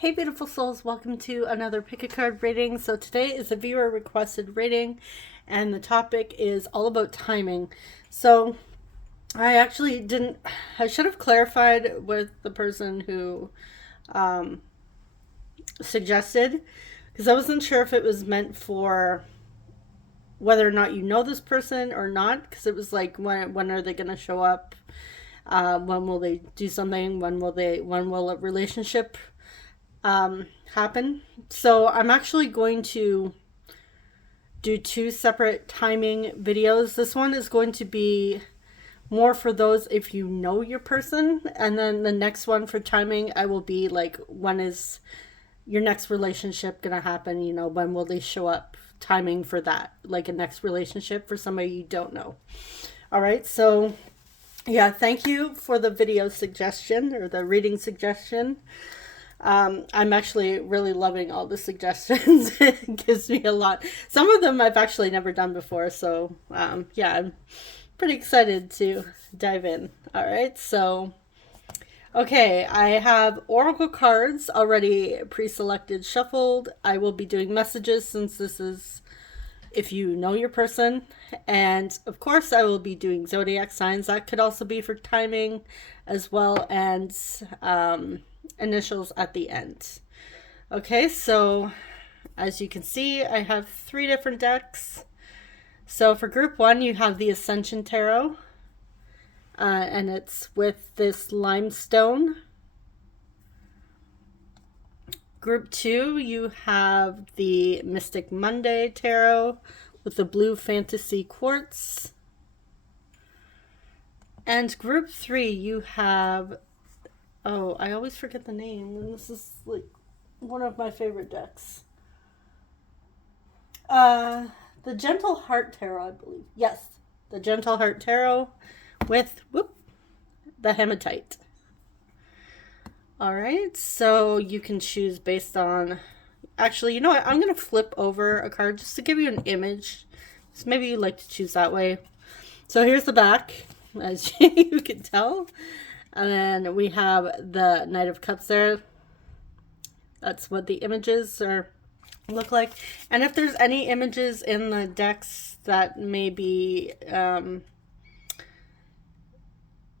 Hey beautiful souls, welcome to another pick a card reading. So today is a viewer requested reading and the topic is all about timing. So I actually I should have clarified with the person who suggested, because I wasn't sure if it was meant for whether or not you know this person or not, because it was like when are they going to show up, when will they do something, when will a relationship happen. So I'm actually going to do two separate timing videos. This one is going to be more for those if you know your person, and then the next one for timing I will be like, when is your next relationship gonna happen, you know, when will they show up, timing for that, like a next relationship for somebody you don't know. All right, so yeah, thank you for the video suggestion or the reading suggestion. I'm actually really loving all the suggestions. It gives me a lot. Some of them I've actually never done before. So, yeah, I'm pretty excited to dive in. All right. So, okay, I have oracle cards already pre-selected, shuffled. I will be doing messages since this is if you know your person. And of course, I will be doing zodiac signs. That could also be for timing as well. And, initials at the end. Okay, so as you can see, I have three different decks. So for group one, you have the Ascension Tarot, and it's with this limestone. Group two, you have the Mystic Monday Tarot with the blue fantasy quartz. And group three, you have, oh, I always forget the name, and this is like one of my favorite decks. The Gentle Heart Tarot, I believe. Yes, the Gentle Heart Tarot with the hematite. All right, so you can choose based on. Actually, you know what? I'm gonna flip over a card just to give you an image. So maybe you like to choose that way. So here's the back, as you can tell. And then we have the Knight of Cups there. That's what the images look like. And if there's any images in the decks that may be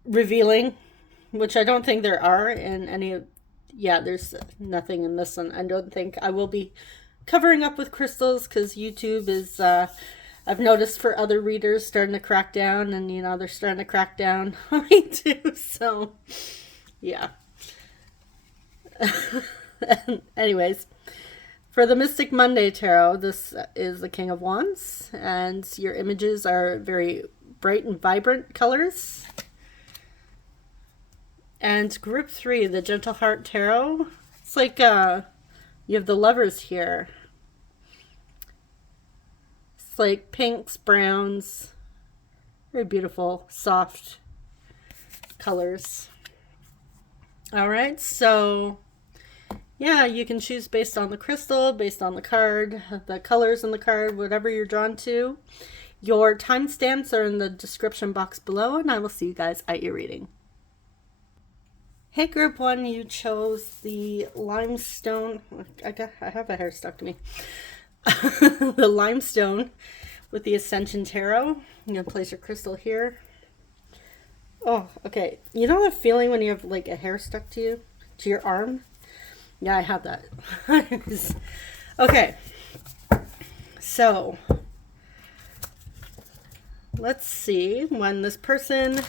revealing, which I don't think there are in any of... Yeah, there's nothing in this one. I don't think. I will be covering up with crystals because YouTube is... I've noticed for other readers starting to crack down, and you know, they're starting to crack down on me too. So, yeah. Anyways, for the Mystic Monday Tarot, this is the King of Wands, and your images are very bright and vibrant colors. And group three, the Gentle Heart Tarot, it's like you have the Lovers here. Like pinks, browns, very beautiful, soft colors. All right, so yeah, you can choose based on the crystal, based on the card, the colors in the card, whatever you're drawn to. Your timestamps are in the description box below, and I will see you guys at your reading. Hey, group one, you chose the limestone. I have a hair stuck to me. The limestone with the Ascension Tarot. I'm going to place your crystal here. Oh, okay. You know that feeling when you have like a hair stuck to you, to your arm? Yeah, I have that. Okay. So, let's see when this person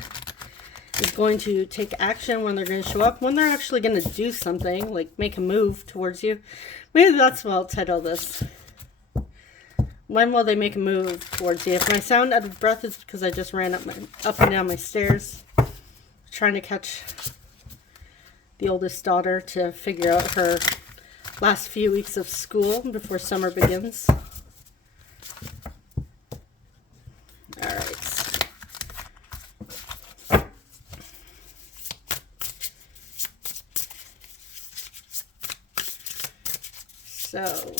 is going to take action, when they're going to show up, when they're actually going to do something, like make a move towards you. Maybe that's what I'll title this. When will they make a move towards you? If my sound out of breath is because I just ran up and down my stairs trying to catch the oldest daughter to figure out her last few weeks of school before summer begins. All right. So...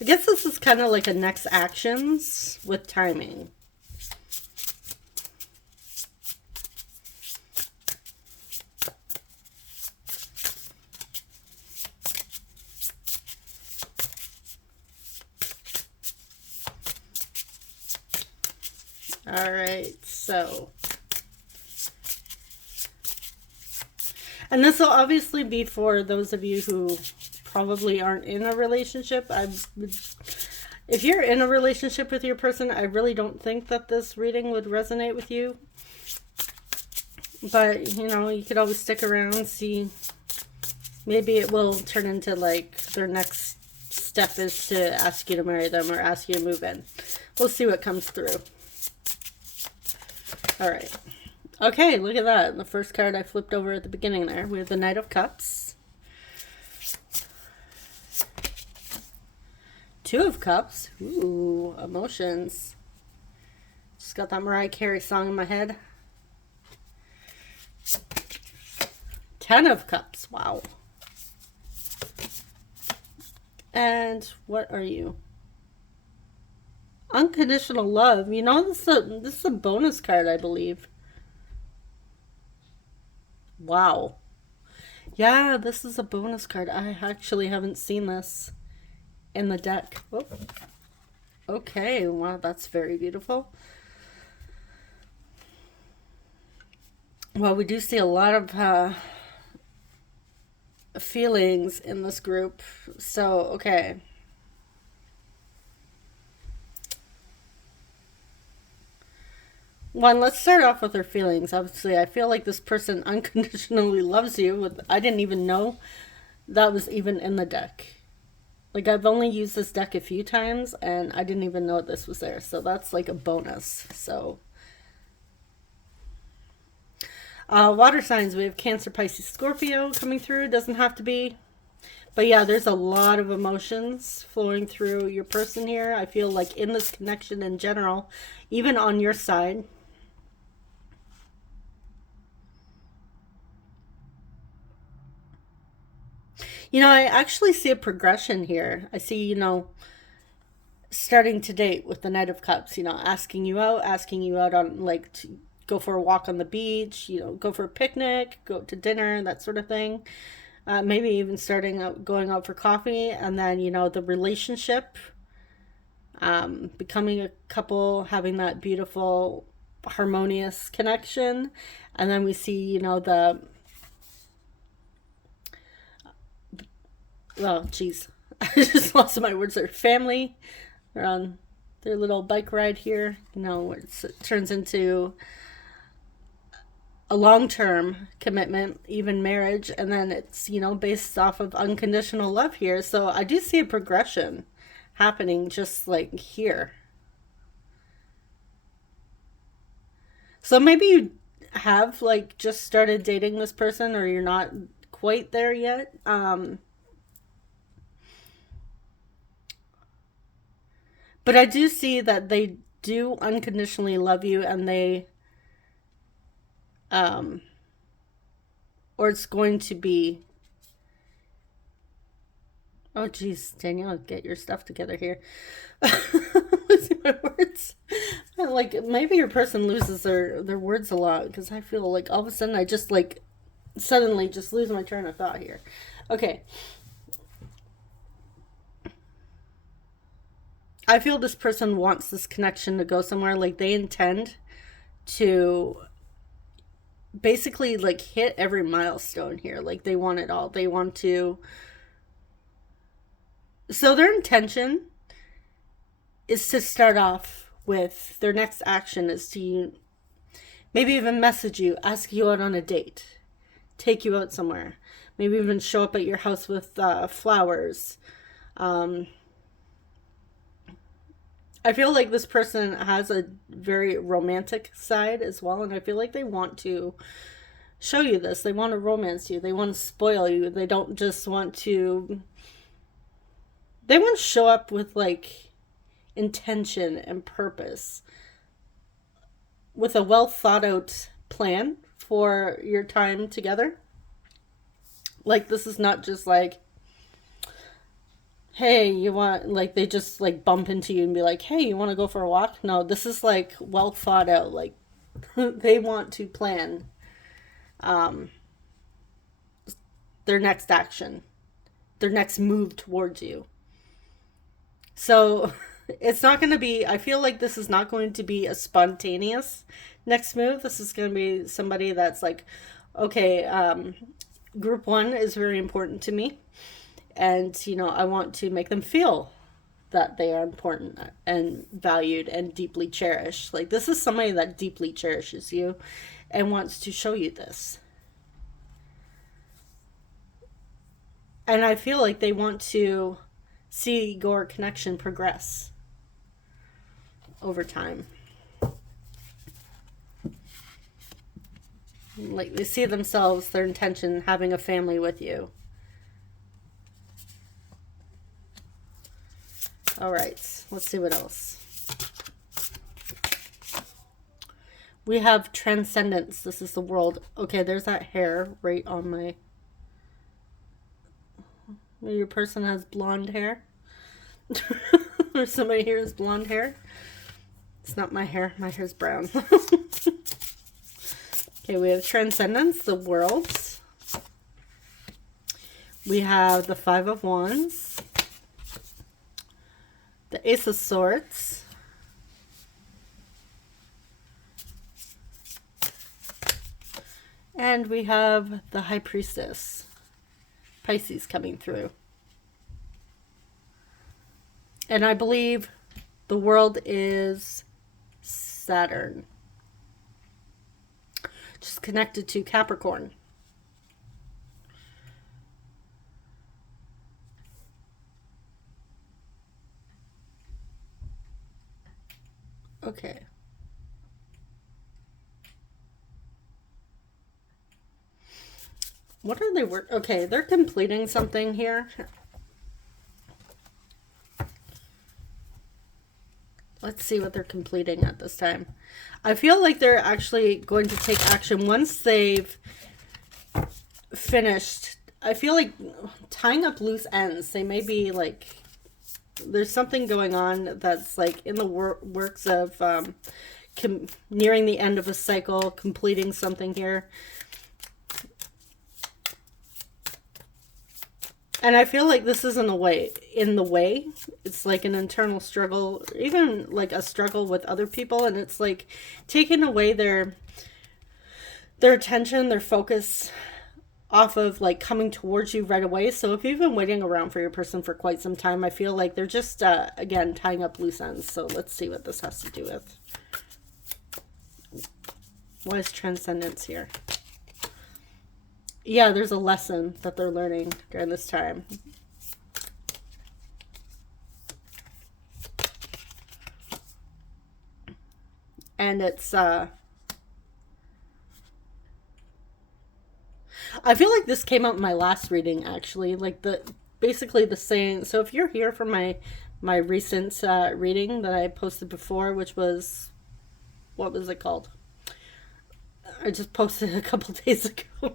I guess this is kind of like a next actions with timing. All right, so. And this will obviously be for those of you who probably aren't in a relationship. If you're in a relationship with your person, I really don't think that this reading would resonate with you. But, you know, you could always stick around, see. Maybe it will turn into, like, their next step is to ask you to marry them or ask you to move in. We'll see what comes through. All right. Okay, look at that. The first card I flipped over at the beginning there. We have the Knight of Cups. Two of Cups. Ooh, emotions. Just got that Mariah Carey song in my head. Ten of Cups. Wow. And what are you? Unconditional love. You know, this is a bonus card, I believe. Wow. Yeah, this is a bonus card. I actually haven't seen this in the deck. Oh. Okay, wow, that's very beautiful. Well, we do see a lot of feelings in this group. So, okay. One, let's start off with her feelings. Obviously, I feel like this person unconditionally loves you. I didn't even know that was even in the deck. Like, I've only used this deck a few times, and I didn't even know this was there. So that's like a bonus. So, water signs. We have Cancer, Pisces, Scorpio coming through. Doesn't have to be. But yeah, there's a lot of emotions flowing through your person here. I feel like in this connection in general, even on your side. You know, I actually see a progression here. I see, you know, starting to date with the Knight of Cups, you know, asking you out on, like, to go for a walk on the beach, you know, go for a picnic, go to dinner, that sort of thing. Maybe even going out for coffee, and then, you know, the relationship, becoming a couple, having that beautiful, harmonious connection. And then we see, you know, well, geez, I just lost my words there. Family. They're on their little bike ride here. You know, it turns into a long-term commitment, even marriage. And then it's, you know, based off of unconditional love here. So I do see a progression happening just like here. So maybe you have, like, just started dating this person, or you're not quite there yet. But I do see that they do unconditionally love you, and they, or it's going to be, oh geez, Danielle, get your stuff together here. Losing my words. Like, maybe your person loses their words a lot, because I feel like all of a sudden I just, like, suddenly just lose my train of thought here. Okay. I feel this person wants this connection to go somewhere. Like, they intend to basically, like, hit every milestone here. Like, they want it all. They want to. So their intention is to start off with, their next action is to maybe even message you, ask you out on a date, take you out somewhere, maybe even show up at your house with flowers. I feel like this person has a very romantic side as well, and I feel like they want to show you this. They want to romance you. They want to spoil you. They don't just want to. They want to show up with, like, intention and purpose, with a well thought out plan for your time together. Like, this is not just like, hey, you want, like, they just, like, bump into you and be like, hey, you want to go for a walk? No, this is, like, well thought out. Like, they want to plan their next action, their next move towards you. So it's not going to be, I feel like this is not going to be a spontaneous next move. This is going to be somebody that's like, okay, group one is very important to me. And, you know, I want to make them feel that they are important and valued and deeply cherished. Like, this is somebody that deeply cherishes you and wants to show you this. And I feel like they want to see your connection progress over time. Like, they see themselves, their intention, having a family with you. All right, let's see what else. We have transcendence. This is the world. Okay, there's that hair right on my... Maybe your person has blonde hair. Or somebody here has blonde hair. It's not my hair. My hair's brown. Okay, we have transcendence, the world. We have the Five of Wands. The Ace of Swords. And we have the High Priestess. Pisces coming through. And I believe the world is Saturn. Just connected to Capricorn. Okay. What are they work? Okay, they're completing something here. Let's see what they're completing at this time. I feel like they're actually going to take action once they've finished. I feel like tying up loose ends. They may be like, there's something going on that's like in the works of nearing the end of a cycle, completing something here. And I feel like this isn't in the way. It's like an internal struggle, even like a struggle with other people. And it's like taking away their attention, their focus off of like coming towards you right away. So if you've been waiting around for your person for quite some time, I feel like they're just, again, tying up loose ends. So let's see what this has to do with. What is transcendence here? Yeah, there's a lesson that they're learning during this time. And it's, I feel like this came out in my last reading, actually. Like, basically the same. So if you're here for my recent reading that I posted before, which was, what was it called? I just posted it a couple days ago.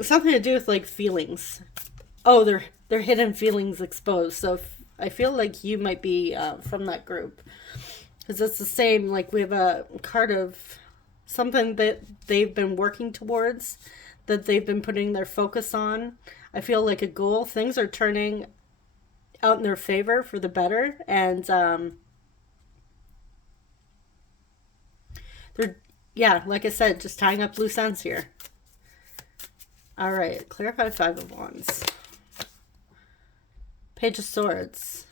Something to do with like feelings. Oh, they're hidden feelings exposed. So I feel like you might be from that group, because it's the same. Like, we have a card of something that they've been working towards, that they've been putting their focus on. I feel like a goal. Things are turning out in their favor for the better, and they're, yeah, like I said, just tying up loose ends here. All right, clarify Five of Wands. Page of Swords.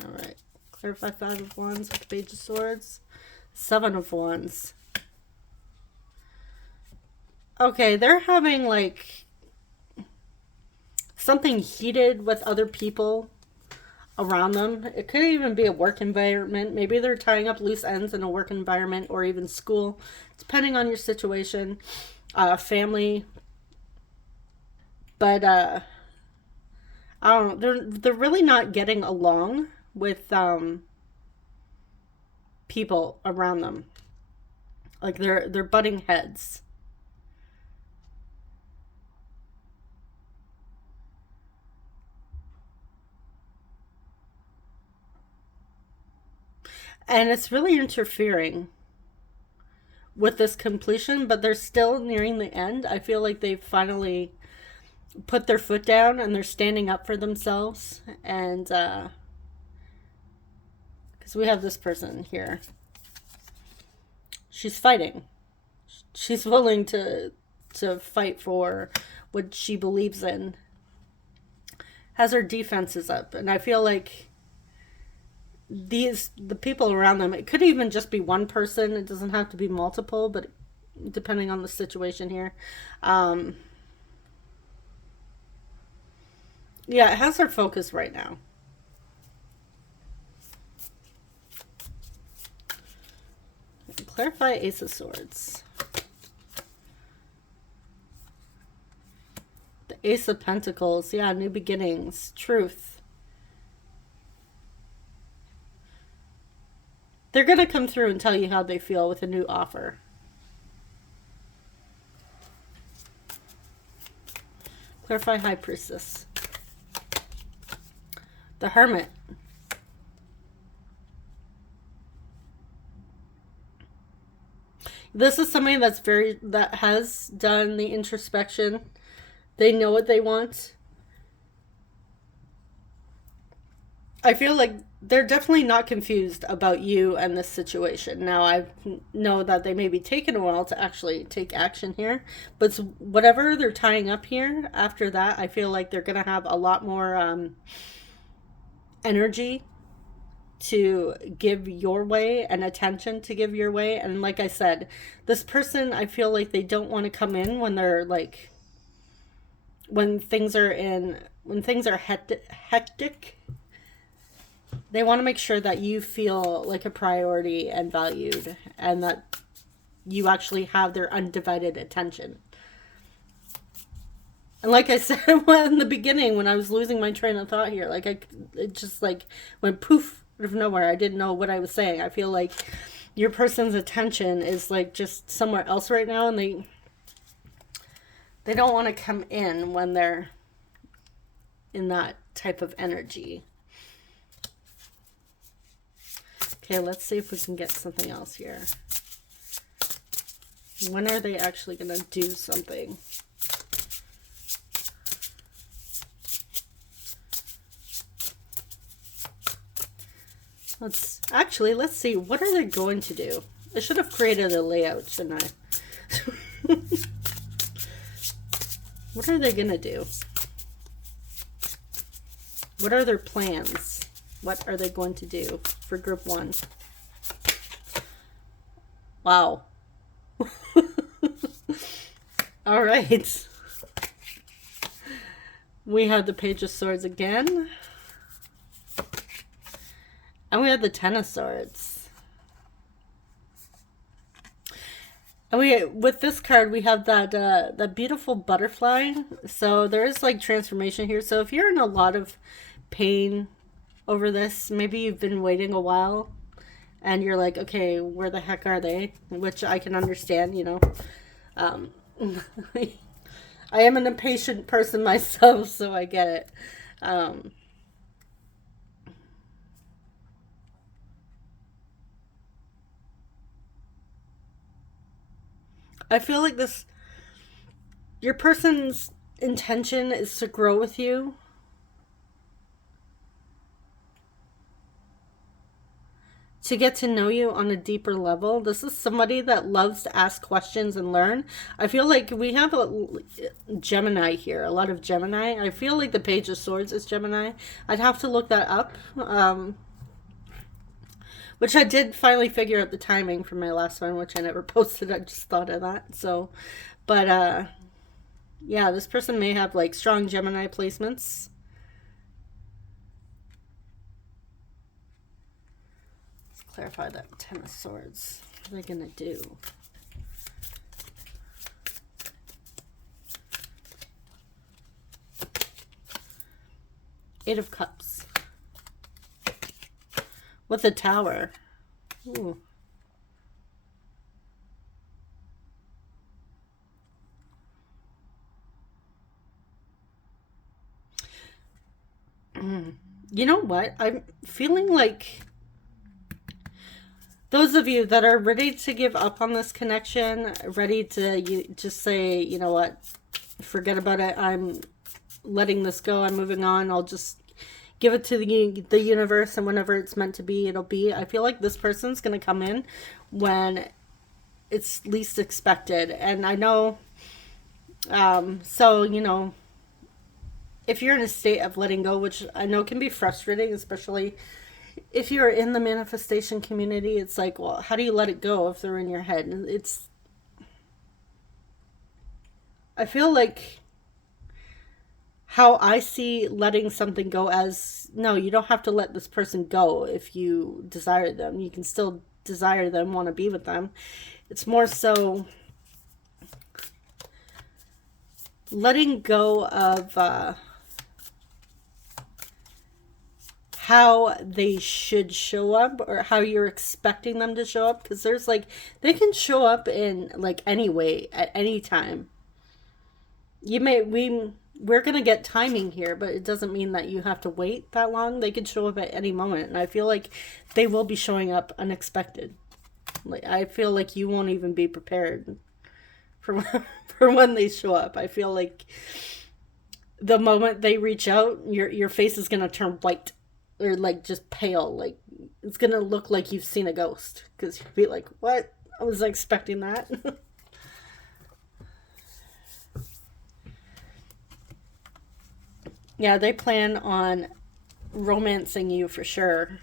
All right, clarify Five of Wands with the Page of Swords. Seven of Wands. Okay, they're having like something heated with other people around them. It could even be a work environment. Maybe they're tying up loose ends in a work environment or even school, depending on your situation, family. But I don't know. They're really not getting along with people around them. Like, they're butting heads. And it's really interfering with this completion, but they're still nearing the end. I feel like they've finally put their foot down and they're standing up for themselves. And because we have this person here, she's fighting. She's willing to fight for what she believes in. Has her defenses up, and I feel like the people around them, it could even just be one person. It doesn't have to be multiple, but depending on the situation here. Yeah, it has her focus right now. Clarify Ace of Swords. The Ace of Pentacles. Yeah, new beginnings. Truth. They're going to come through and tell you how they feel with a new offer. Clarify High Priestess. The Hermit. This is somebody that has done the introspection. They know what they want. I feel like they're definitely not confused about you and this situation. Now, I know that they may be taking a while to actually take action here, but whatever they're tying up here, after that, I feel like they're going to have a lot more energy to give your way and attention to give your way. And like I said, this person, I feel like they don't want to come in when they're like, when things are hectic. They want to make sure that you feel like a priority and valued, and that you actually have their undivided attention. And like I said in the beginning, when I was losing my train of thought here, like it just like went poof out of nowhere. I didn't know what I was saying. I feel like your person's attention is like just somewhere else right now, and they don't want to come in when they're in that type of energy. Okay, let's see if we can get something else here. When are they actually going to do something? Let's see. What are they going to do? I should have created a layout, shouldn't I? What are they going to do? What are their plans? What are they going to do for group 1? Wow. All right. We have the Page of Swords again. And we have the Ten of Swords. And with this card, we have that beautiful butterfly. So there is like transformation here. So if you're in a lot of pain over this, maybe you've been waiting a while and you're like, okay, where the heck are they? Which I can understand, you know. I am an impatient person myself, so I get it. I feel like your person's intention is to grow with you. To get to know you on a deeper level. This is somebody that loves to ask questions and learn. I feel like we have a Gemini here, a lot of Gemini. I feel like the Page of Swords is Gemini. I'd have to look that up. Which I did finally figure out the timing for my last one, which I never posted. I just thought of that. So, but yeah, this person may have like strong Gemini placements. Clarify that Ten of Swords. What are they going to do? Eight of Cups. With a Tower. Ooh. You know what? I'm feeling like those of you that are ready to give up on this connection, ready to just say, you know what, forget about it. I'm letting this go. I'm moving on. I'll just give it to the universe, and whenever it's meant to be, it'll be. I feel like this person's going to come in when it's least expected. And I know, so, you know, if you're in a state of letting go, which I know can be frustrating, especially if you're in the manifestation community, it's like, well, how do you let it go if they're in your head? I feel like how I see letting something go as, no, you don't have to let this person go if you desire them. You can still desire them, want to be with them. It's more so letting go of how they should show up, or how you're expecting them to show up, because there's like, they can show up in like any way at any time. We're gonna get timing here, but it doesn't mean that you have to wait that long. They could show up at any moment, and I feel like they will be showing up unexpected. Like, I feel like you won't even be prepared for for when they show up. I feel like the moment they reach out, your face is gonna turn white, or like just pale. Like, it's gonna look like you've seen a ghost, because you'll be like, what? I was expecting that. Yeah, they plan on romancing you for sure.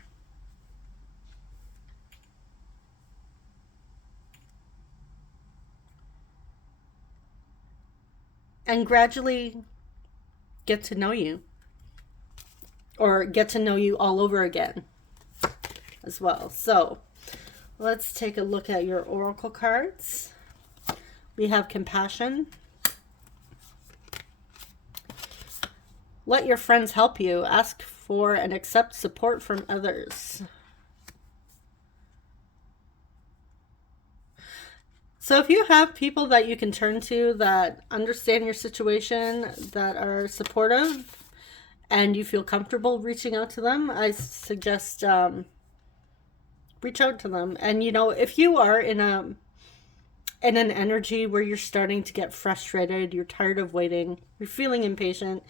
And gradually get to know you. Or get to know you all over again as well. So, let's take a look at your oracle cards. We have compassion. Let your friends help you. Ask for and accept support from others. So if you have people that you can turn to that understand your situation, that are supportive, and you feel comfortable reaching out to them, I suggest reach out to them. And, you know, if you are in an energy where you're starting to get frustrated, you're tired of waiting, you're feeling impatient,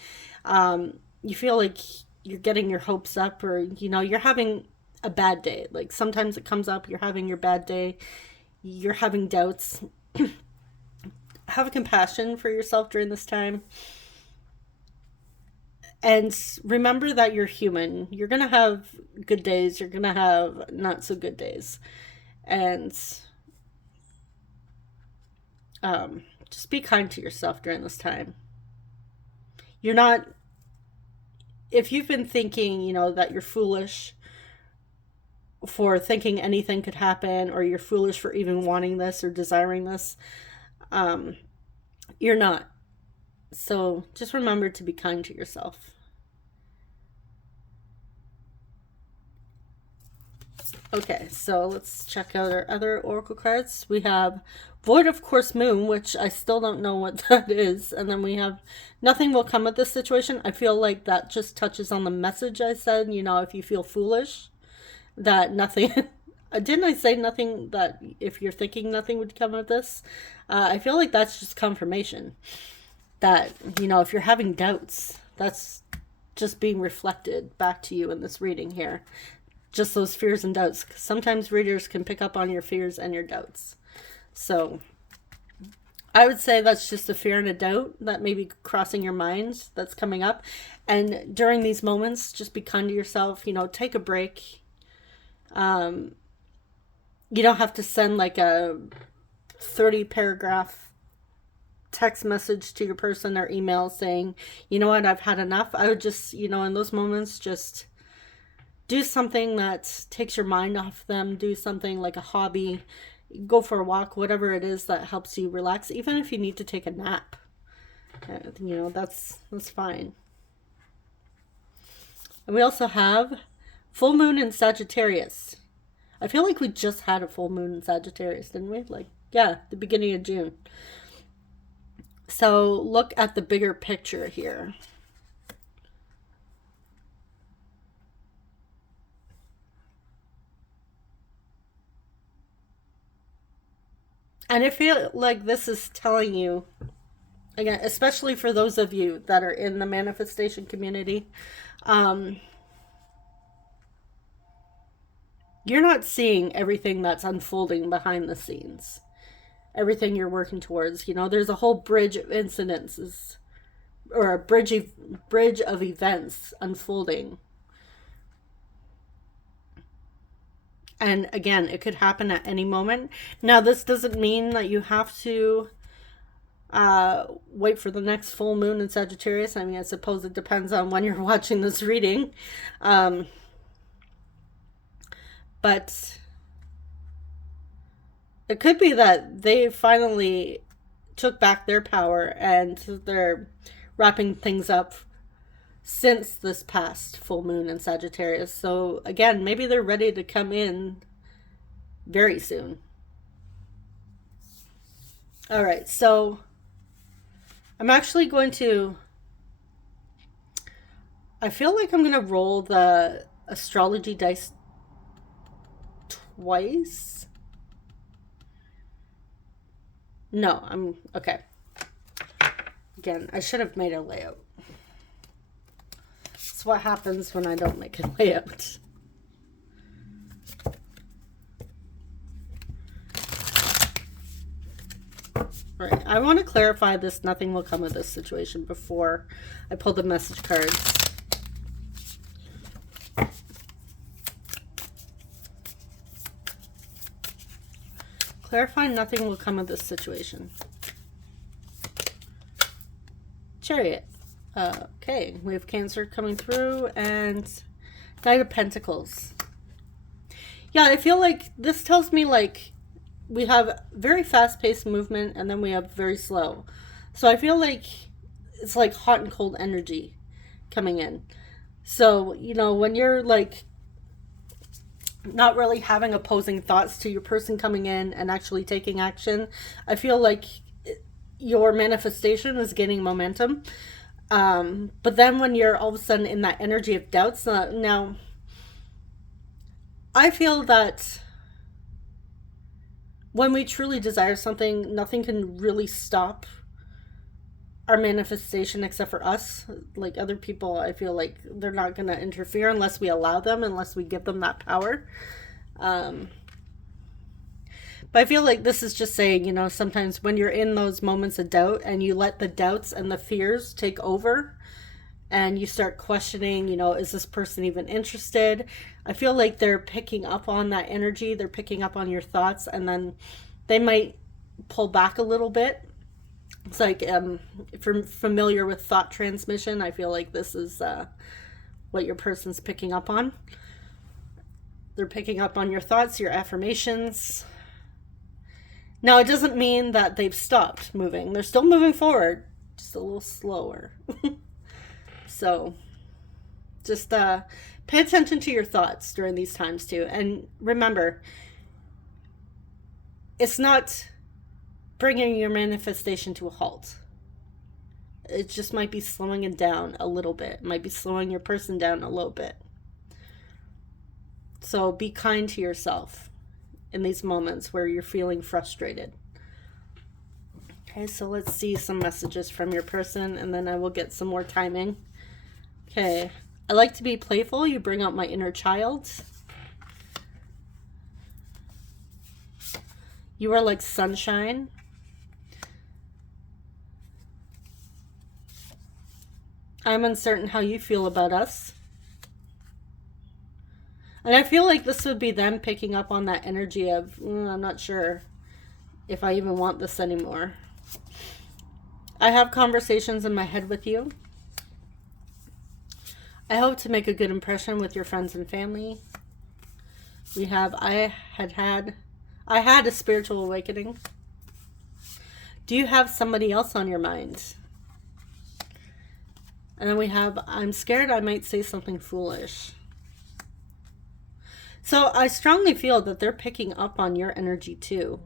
you feel like you're getting your hopes up, or, you know, you're having a bad day. Like, sometimes it comes up, you're having your bad day, you're having doubts. Have compassion for yourself during this time. And remember that you're human. You're going to have good days, you're going to have not so good days. And just be kind to yourself during this time. You're not, if you've been thinking, you know, that you're foolish for thinking anything could happen, or you're foolish for even wanting this or desiring this, you're not. So just remember to be kind to yourself. Okay, so let's check out our other oracle cards. We have Void of Course Moon, which I still don't know what that is. And then we have Nothing Will Come of This Situation. I feel like that just touches on the message I said. You know, if you feel foolish, that nothing... Didn't I say nothing, that if you're thinking nothing would come of this? I feel like that's just confirmation. That, you know, if you're having doubts, that's just being reflected back to you in this reading here. Just those fears and doubts. Sometimes readers can pick up on your fears and your doubts. So I would say that's just a fear and a doubt that may be crossing your mind that's coming up. And during these moments, just be kind to yourself. You know, take a break. You don't have to send like a 30 paragraph text message to your person or email saying, you know what, I've had enough. I would just, you know, in those moments, just do something that takes your mind off them. Do something like a hobby. Go for a walk, whatever it is that helps you relax. Even if you need to take a nap, you know, that's fine. And we also have full moon in Sagittarius. I feel like we just had a full moon in Sagittarius, didn't we? Like, yeah, the beginning of June. So look at the bigger picture here. And I feel like this is telling you again, especially for those of you that are in the manifestation community, you're not seeing everything that's unfolding behind the scenes, everything you're working towards. You know, there's a whole bridge of incidences, or a bridge of events unfolding. And again, it could happen at any moment. Now, this doesn't mean that you have to wait for the next full moon in Sagittarius. I mean, I suppose it depends on when you're watching this reading. But it could be that they finally took back their power and they're wrapping things up since this past full moon in Sagittarius. So again, maybe they're ready to come in very soon. All right, so I'm actually going to, I feel like I'm going to roll the astrology dice twice. No, I'm okay. Again, I should have made a layout. It's what happens when I don't make a layout. Right, I want to clarify this. Nothing will come of this situation before I pull the message cards. Clarify, nothing will come of this situation. Chariot. Okay, we have Cancer coming through and Knight of Pentacles. Yeah, I feel like this tells me like we have very fast-paced movement and then we have very slow. So I feel like it's like hot and cold energy coming in. So, you know, when you're like not really having opposing thoughts to your person coming in and actually taking action, I feel like your manifestation is gaining momentum. But then when you're all of a sudden in that energy of doubts, now I feel that when we truly desire something, nothing can really stop our manifestation except for us. Like other people, I feel like they're not going to interfere unless we allow them, unless we give them that power. But I feel like this is just saying, you know, sometimes when you're in those moments of doubt and you let the doubts and the fears take over and you start questioning, you know, is this person even interested? I feel like they're picking up on that energy. They're picking up on your thoughts, and then they might pull back a little bit. It's like, if you're familiar with thought transmission, I feel like this is what your person's picking up on. They're picking up on your thoughts, your affirmations. Now, it doesn't mean that they've stopped moving. They're still moving forward, just a little slower. So, just pay attention to your thoughts during these times, too. And remember, it's not bringing your manifestation to a halt. It just might be slowing it down a little bit. It might be slowing your person down a little bit. So be kind to yourself in these moments where you're feeling frustrated. Okay, so let's see some messages from your person, and then I will get some more timing. Okay, I like to be playful. You bring out my inner child. You are like sunshine. I'm uncertain how you feel about us. And I feel like this would be them picking up on that energy of, I'm not sure if I even want this anymore. I have conversations in my head with you. I hope to make a good impression with your friends and family. We have, I had a spiritual awakening. Do you have somebody else on your mind? And then we have, I'm scared I might say something foolish. So I strongly feel that they're picking up on your energy too.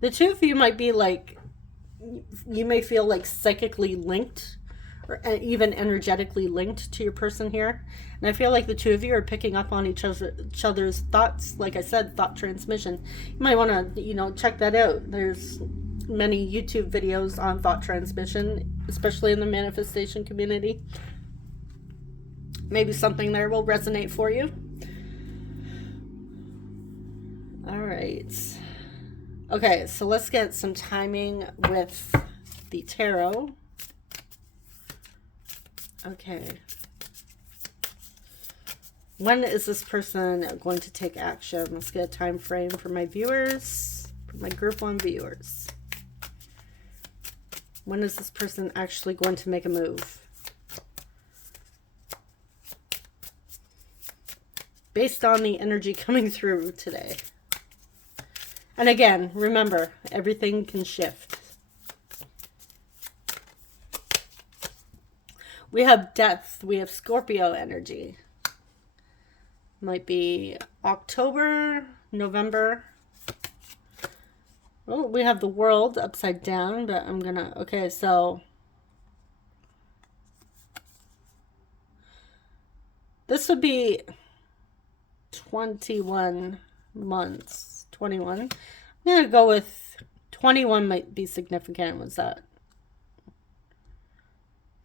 The two of you might be like, you may feel like psychically linked or even energetically linked to your person here. And I feel like the two of you are picking up on each other's thoughts. Like I said, thought transmission. You might want to, check that out. There's many YouTube videos on thought transmission, especially in the manifestation community. Maybe something there will resonate for you. All right. Okay, so let's get some timing with the tarot. Okay. When is this person going to take action? Let's get a time frame for my viewers, for my group 1 viewers. When is this person actually going to make a move? Based on the energy coming through today. And again, remember, everything can shift. We have death. We have Scorpio energy. Might be October, November. Oh, we have the world upside down, but I'm gonna... Okay, so... this would be 21 months. 21. I'm gonna go with 21 might be significant. What's that?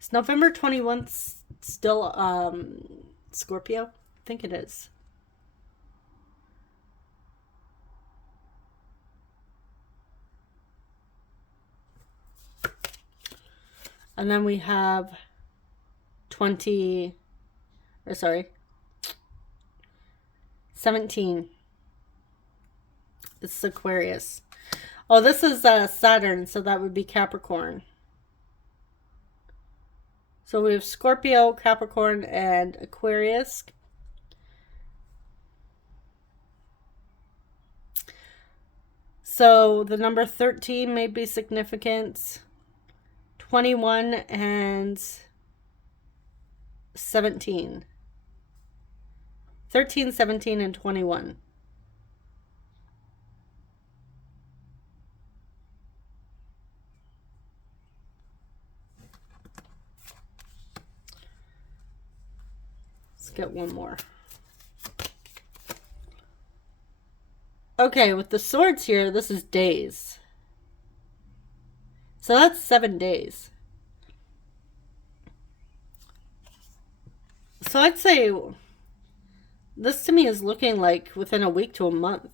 Is November 21st still Scorpio? I think it is. And then we have 17. It's Aquarius. Oh, this is Saturn, so that would be Capricorn. So we have Scorpio, Capricorn, and Aquarius. So the number 13 may be significant. 21 and 17. 13, 17, and 21. Let's get one more. Okay, with the swords here, this is days. So that's 7 days. So I'd say this to me is looking like within a week to a month.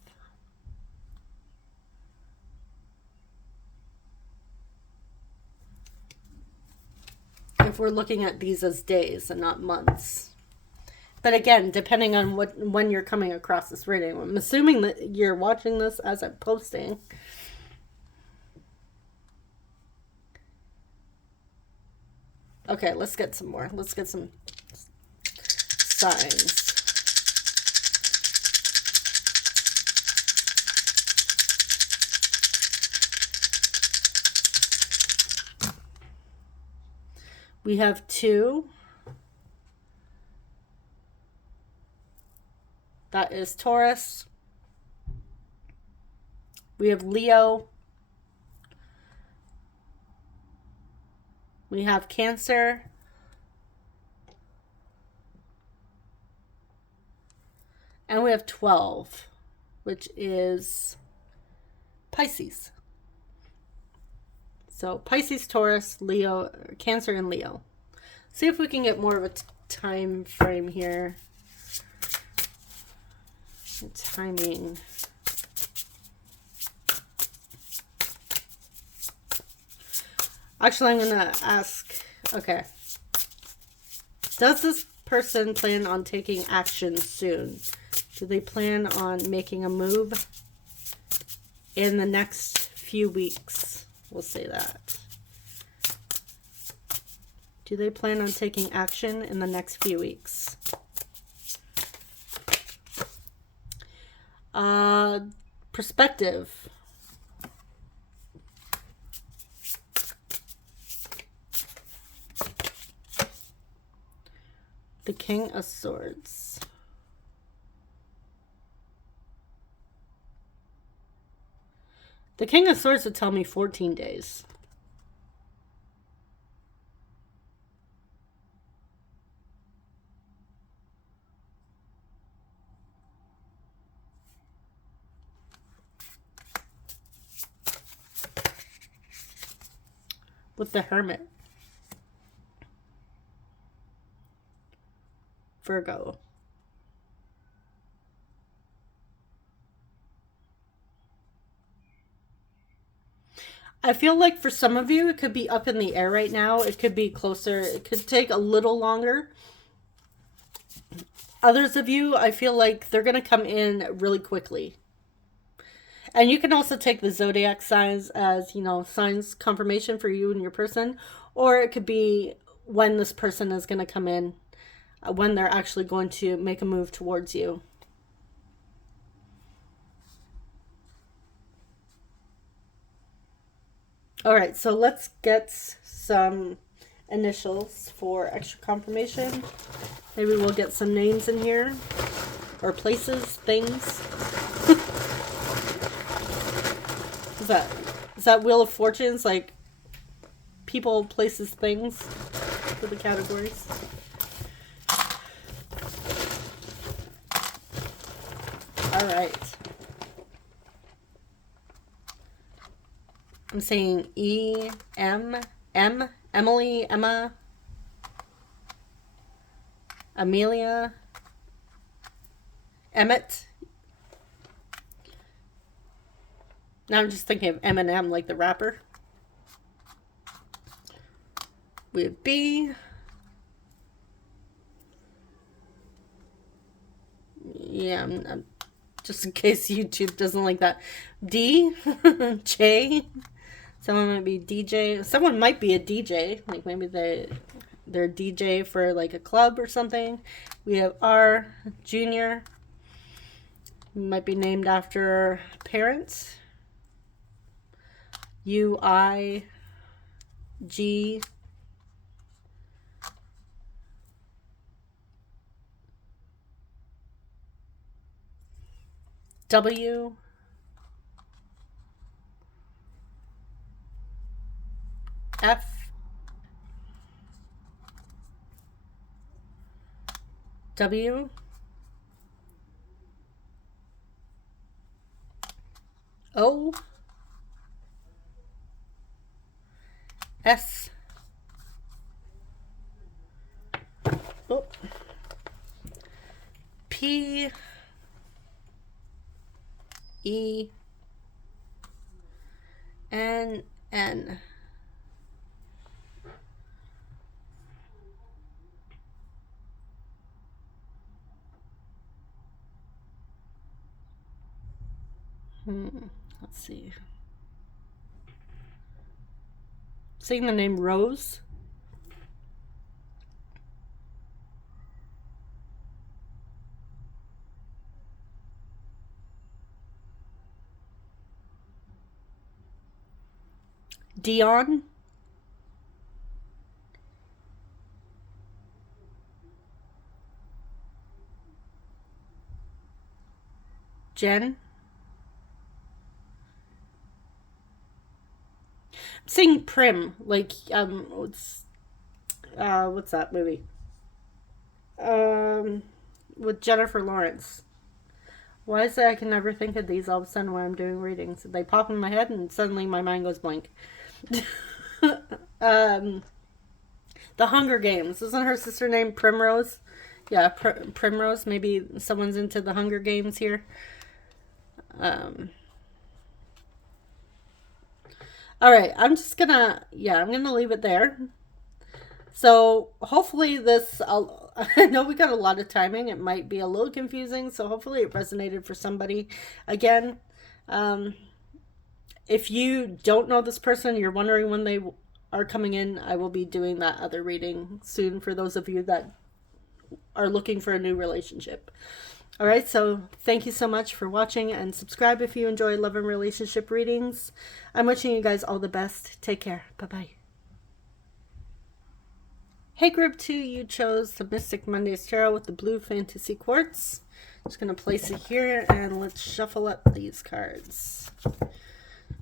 If we're looking at these as days and not months. But again, depending on when you're coming across this reading. I'm assuming that you're watching this as I'm posting. Okay, let's get some more. Let's get some signs. We have 2. That is Taurus. We have Leo. We have Cancer. And we have 12, which is Pisces. So Pisces, Taurus, Leo, Cancer, and Leo. See if we can get more of a time frame here. Timing. Actually, I'm going to ask, okay. Does this person plan on taking action soon? Do they plan on making a move in the next few weeks? We'll say that. Do they plan on taking action in the next few weeks? Perspective. The King of Swords. The King of Swords would tell me 14 days. with the Hermit. Virgo. I feel like for some of you, it could be up in the air right now. It could be closer. It could take a little longer. Others of you, I feel like they're going to come in really quickly. And you can also take the Zodiac signs as, you know, signs confirmation for you and your person. Or it could be when this person is going to come in, when they're actually going to make a move towards you. All right, so let's get some initials for extra confirmation. Maybe we'll get some names in here, or places, things. Is that Wheel of Fortunes, like people, places, things for the categories? All right. I'm saying E, M, Emily, Emma, Amelia, Emmett. Now I'm just thinking of Eminem, like the rapper. We have B. Yeah, I'm just in case YouTube doesn't like that. D, J. Someone might be DJ. Someone might be a DJ. Like maybe they're DJ for like a club or something. We have R, Junior. Might be named after parents. U, I, G. W. F. W. O. S. Oh. P. E. N. N. Let's see. Saying the name Rose. Dion. Jen. I'm saying Prim, like what's that movie? With Jennifer Lawrence. Why is it I can never think of these all of a sudden when I'm doing readings? They pop in my head and suddenly my mind goes blank. The Hunger Games. Isn't her sister named Primrose? Yeah, Primrose. Maybe someone's into the Hunger Games here. All right, I'm gonna leave it there. So hopefully I know we got a lot of timing. It might be a little confusing, so hopefully it resonated for somebody. Again, if you don't know this person, you're wondering when they are coming in, I will be doing that other reading soon for those of you that are looking for a new relationship. All right, so thank you so much for watching, and subscribe if you enjoy love and relationship readings. I'm wishing you guys all the best. Take care. Bye-bye. Hey, Group 2, you chose the Mystic Mondays Tarot with the blue fantasy quartz. Just going to place it here, and let's shuffle up these cards.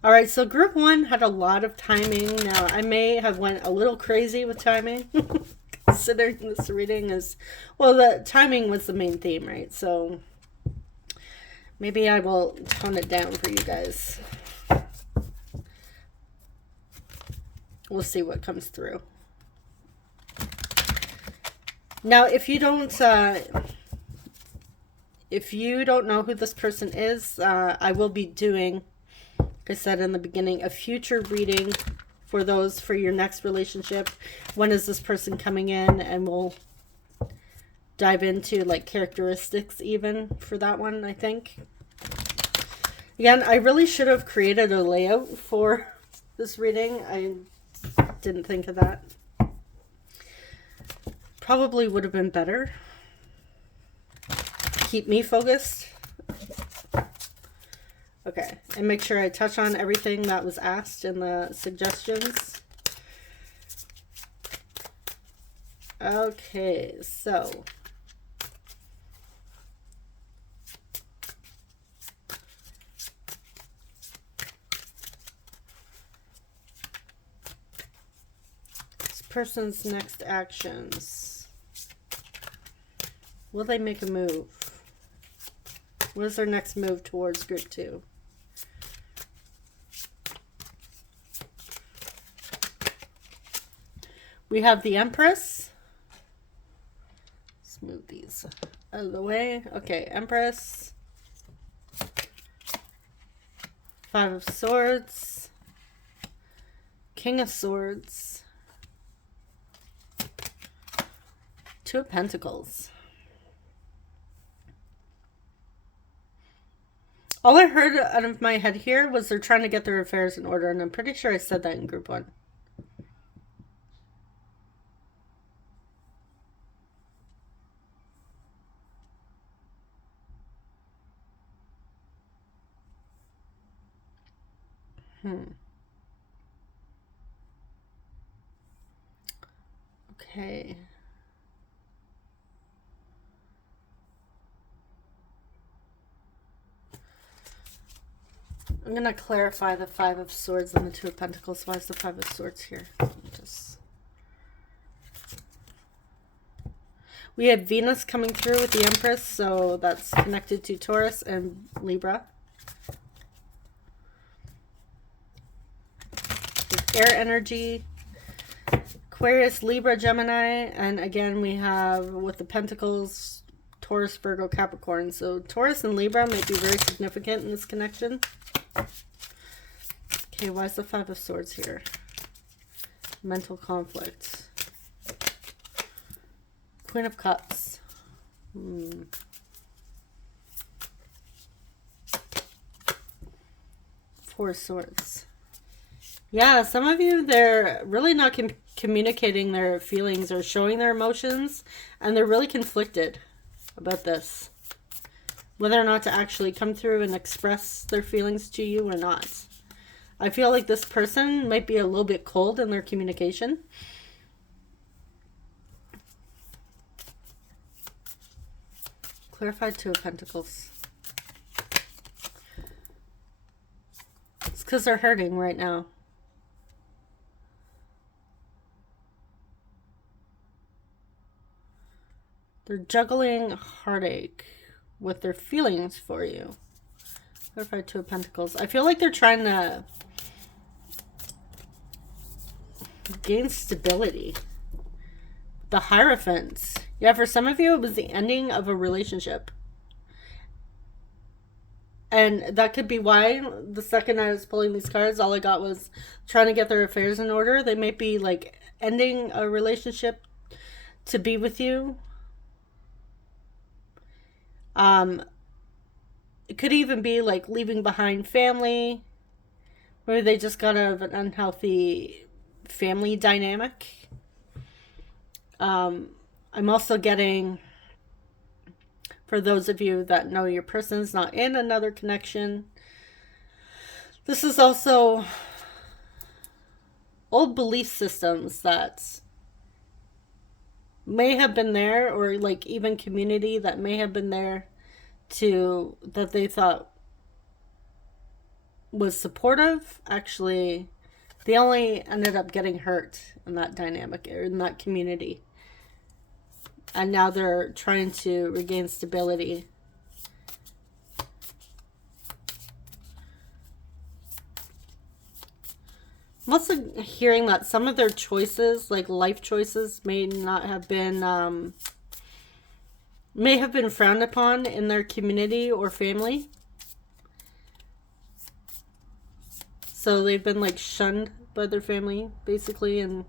All right, so Group 1 had a lot of timing. Now, I may have went a little crazy with timing. Considering this reading is, well, the timing was the main theme, right? So maybe I will tone it down for you guys. We'll see what comes through. Now, if you don't know who this person is, I will be doing, like I said in the beginning, a future reading for those for your next relationship. When is this person coming in? And we'll dive into like characteristics even for that one, I think. Again, I really should have created a layout for this reading. I didn't think of that. Probably would have been better. Keep me focused. Okay, and make sure I touch on everything that was asked in the suggestions. Okay, so this person's next actions. Will they make a move? What is their next move towards group 2? We have the Empress. Let's move these out of the way. Okay, Empress. 5 of Swords. King of Swords. 2 of Pentacles. All I heard out of my head here was they're trying to get their affairs in order, and I'm pretty sure I said that in group 1. Okay. I'm going to clarify the 5 of Swords and the 2 of Pentacles. Why is the 5 of Swords here? We have Venus coming through with the Empress, so that's connected to Taurus and Libra. With air energy, Aquarius, Libra, Gemini, and again we have with the Pentacles, Taurus, Virgo, Capricorn. So Taurus and Libra may be very significant in this connection. Okay, why is the 5 of Swords here? Mental conflict. Queen of Cups. 4 of Swords. Yeah, some of you, they're really not communicating their feelings or showing their emotions, and they're really conflicted about this. Whether or not to actually come through and express their feelings to you or not. I feel like this person might be a little bit cold in their communication. Clarified 2 of Pentacles. It's because they're hurting right now. They're juggling heartache with their feelings for you. Clarified 2 of Pentacles. I feel like they're trying to gain stability. The Hierophant. Yeah, for some of you, it was the ending of a relationship. And that could be why the second I was pulling these cards, all I got was trying to get their affairs in order. They might be like ending a relationship to be with you. It could even be like leaving behind family. Maybe they just got out of an unhealthy family dynamic. I'm also getting, for those of you that know your person's not in another connection, this is also old belief systems that may have been there, or like even community that may have been there to, that they thought was supportive. Actually, they only ended up getting hurt in that dynamic or in that community. And now they're trying to regain stability. I'm also hearing that some of their choices, like life choices, may have been frowned upon in their community or family. So they've been like shunned by their family, basically, and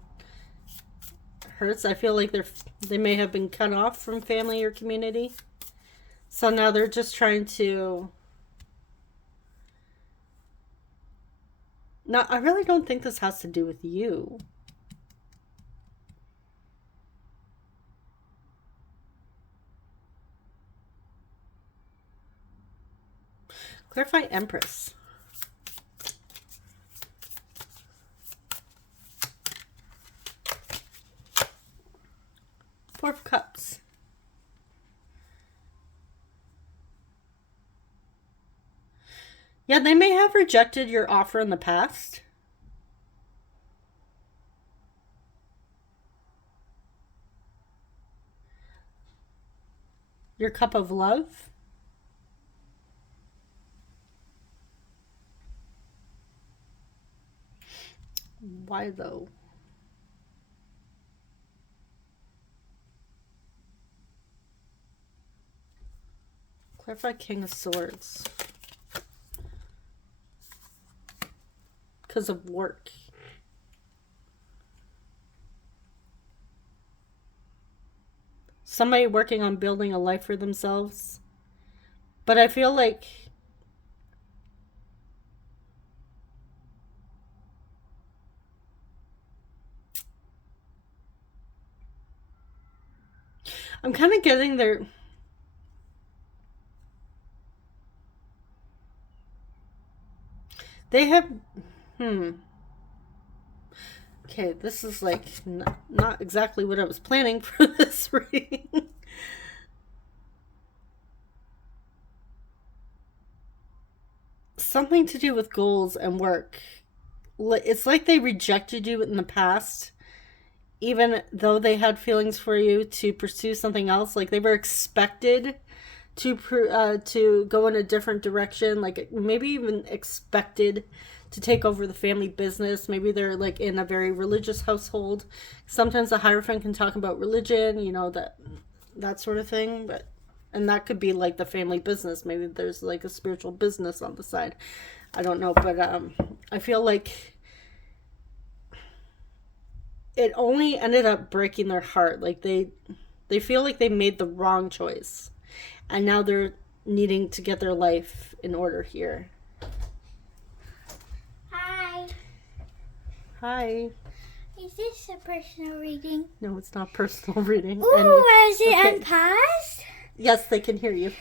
hurts. I feel like they may have been cut off from family or community. So now they're just trying to... Now, I really don't think this has to do with you. Clarify Empress. Four of Cups. Yeah, they may have rejected your offer in the past. Your cup of love. Why though? Clarify King of Swords. Because of work. Somebody working on building a life for themselves. But I feel like I'm kind of getting their... They have... Okay, this is like not exactly what I was planning for this reading. Something to do with goals and work. It's like they rejected you in the past, even though they had feelings for you, to pursue something else. Like they were expected to go in a different direction, like maybe even expected to take over the family business. Maybe they're like in a very religious household. Sometimes the Hierophant can talk about religion, you know, that sort of thing. And that could be like the family business. Maybe there's like a spiritual business on the side. I don't know, but I feel like it only ended up breaking their heart. Like they feel like they made the wrong choice, and now they're needing to get their life in order here. Hi. Is this a personal reading? No, it's not personal reading. Ooh, is it unpaused? Yes, they can hear you.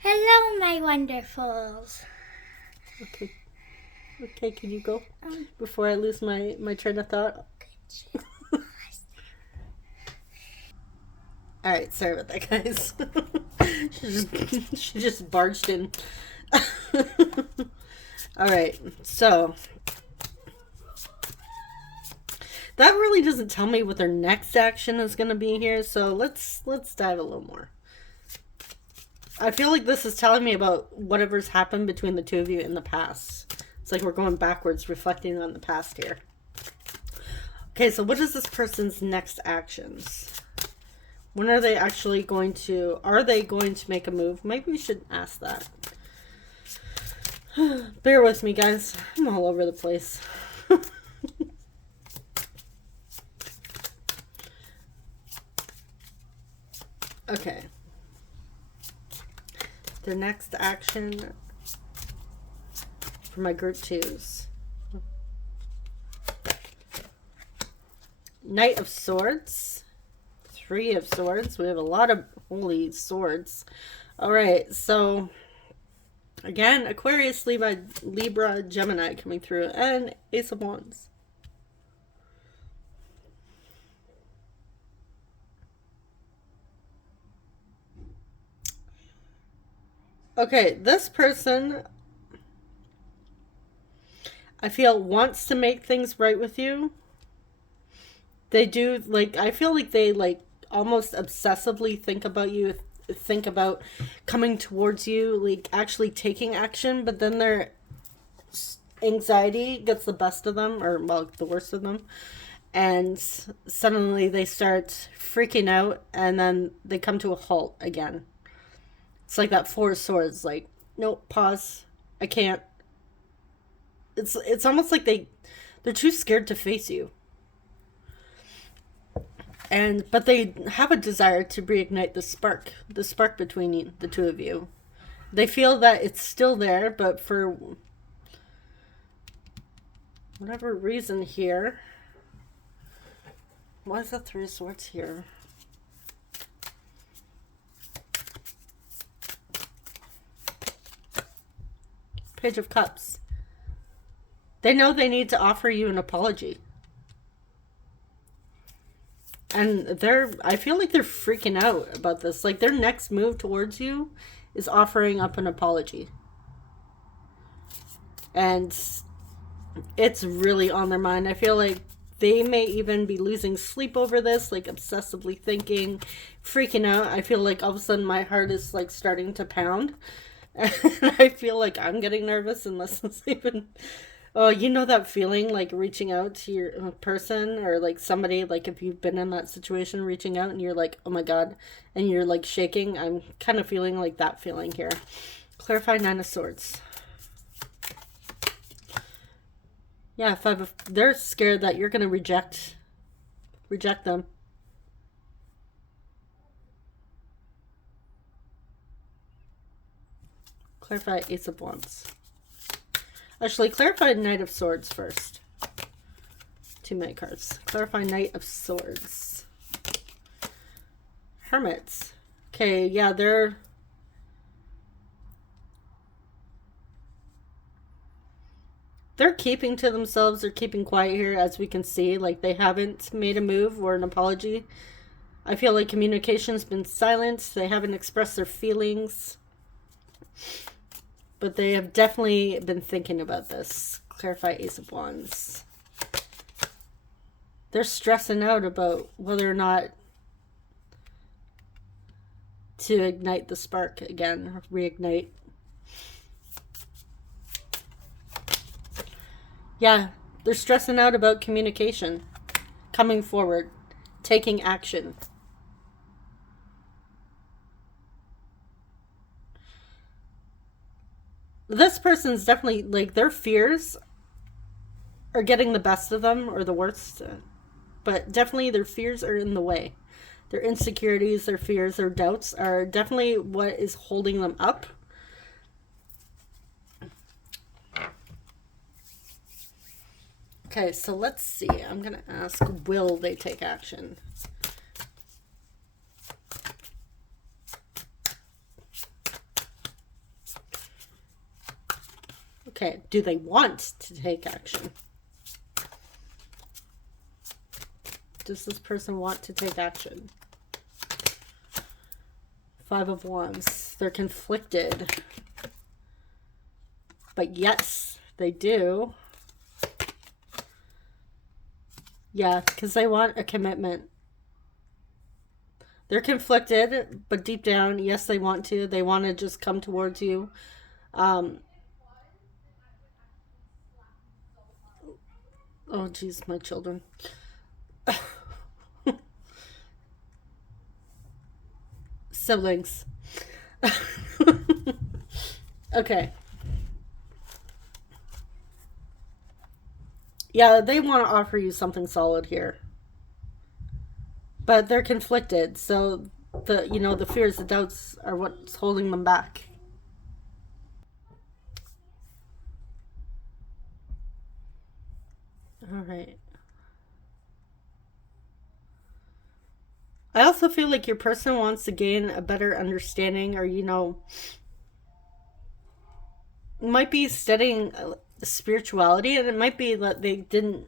Hello, my wonderfuls. Okay. Okay, can you go? Before I lose my train of thought. Alright, sorry about that, guys. she just barged in. Alright, so... That really doesn't tell me what their next action is going to be here, so let's dive a little more. I feel like this is telling me about whatever's happened between the two of you in the past. It's like we're going backwards, reflecting on the past here. Okay, so what is this person's next actions? When are they actually going to... Are they going to make a move? Maybe we should ask that. Bear with me, guys. I'm all over the place. Okay. The next action for my group twos. Knight of Swords. Three of Swords. We have a lot of holy swords. Alright, so again, Aquarius, Libra, Gemini coming through, and Ace of Wands. Okay, this person, I feel, wants to make things right with you. They do, like, I feel like they, like, almost obsessively think about you, think about coming towards you, like, actually taking action, but then they're anxiety gets the best of them, or, well, the worst of them. And suddenly they start freaking out, and then they come to a halt again. It's like that Four of Swords, like, nope, pause. I can't. It's almost like they're too scared to face you. But they have a desire to reignite the spark between the two of you. They feel that it's still there, but for whatever reason here, why is that Three of Swords here? Page of Cups. They know they need to offer you an apology. And I feel like they're freaking out about this. Like, their next move towards you is offering up an apology. And it's really on their mind. I feel like they may even be losing sleep over this, like obsessively thinking, freaking out. I feel like all of a sudden my heart is like starting to pound. And I feel like I'm getting nervous and this is even... Oh, you know that feeling, like reaching out to your person or like somebody, like if you've been in that situation, reaching out and you're like, oh my God, and you're like shaking. I'm kind of feeling like that feeling here. Clarify Nine of Swords. Yeah, they're scared that you're going to reject them. Clarify Ace of Wands. Actually, clarify Knight of Swords first. Too many cards. Clarify Knight of Swords. Hermits. Okay, yeah, they're keeping to themselves. They're keeping quiet here, as we can see. Like, they haven't made a move or an apology. I feel like communication's been silent. They haven't expressed their feelings. But they have definitely been thinking about this. Clarify Ace of Wands. They're stressing out about whether or not to ignite the spark again. Reignite. Yeah, they're stressing out about communication. Coming forward. Taking action. This person's definitely, like, their fears are getting the best of them, or the worst. But definitely their fears are in the way. Their insecurities, their fears, their doubts are definitely what is holding them up. Okay, so let's see. I'm going to ask, will they take action? Okay, do they want to take action? Does this person want to take action? Five of Wands. They're conflicted. But yes, they do. Yeah, because they want a commitment. They're conflicted, but deep down, yes, they want to. They want to just come towards you. Oh, geez, my children. Siblings. Okay. Yeah, they want to offer you something solid here. But they're conflicted, so the fears, the doubts are what's holding them back. All right. I also feel like your person wants to gain a better understanding, or, might be studying spirituality, and it might be that they didn't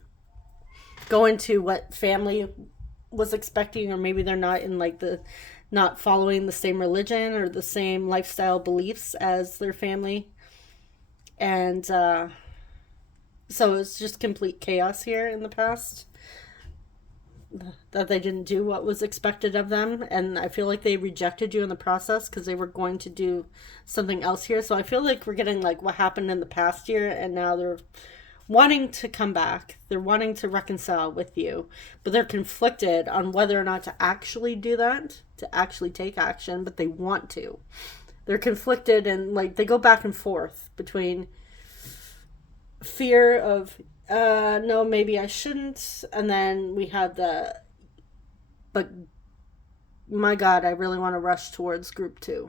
go into what family was expecting, or maybe they're not in not following the same religion or the same lifestyle beliefs as their family. And so it's just complete chaos here in the past. that they didn't do what was expected of them, and I feel like they rejected you in the process because they were going to do something else here. So I feel like we're getting like what happened in the past year, and now they're wanting to come back. They're wanting to reconcile with you, but they're conflicted on whether or not to actually do that, to actually take action, but they want to. They're conflicted, and like they go back and forth between fear of no, maybe I shouldn't, and then we have the but my God, I really want to rush towards group 2.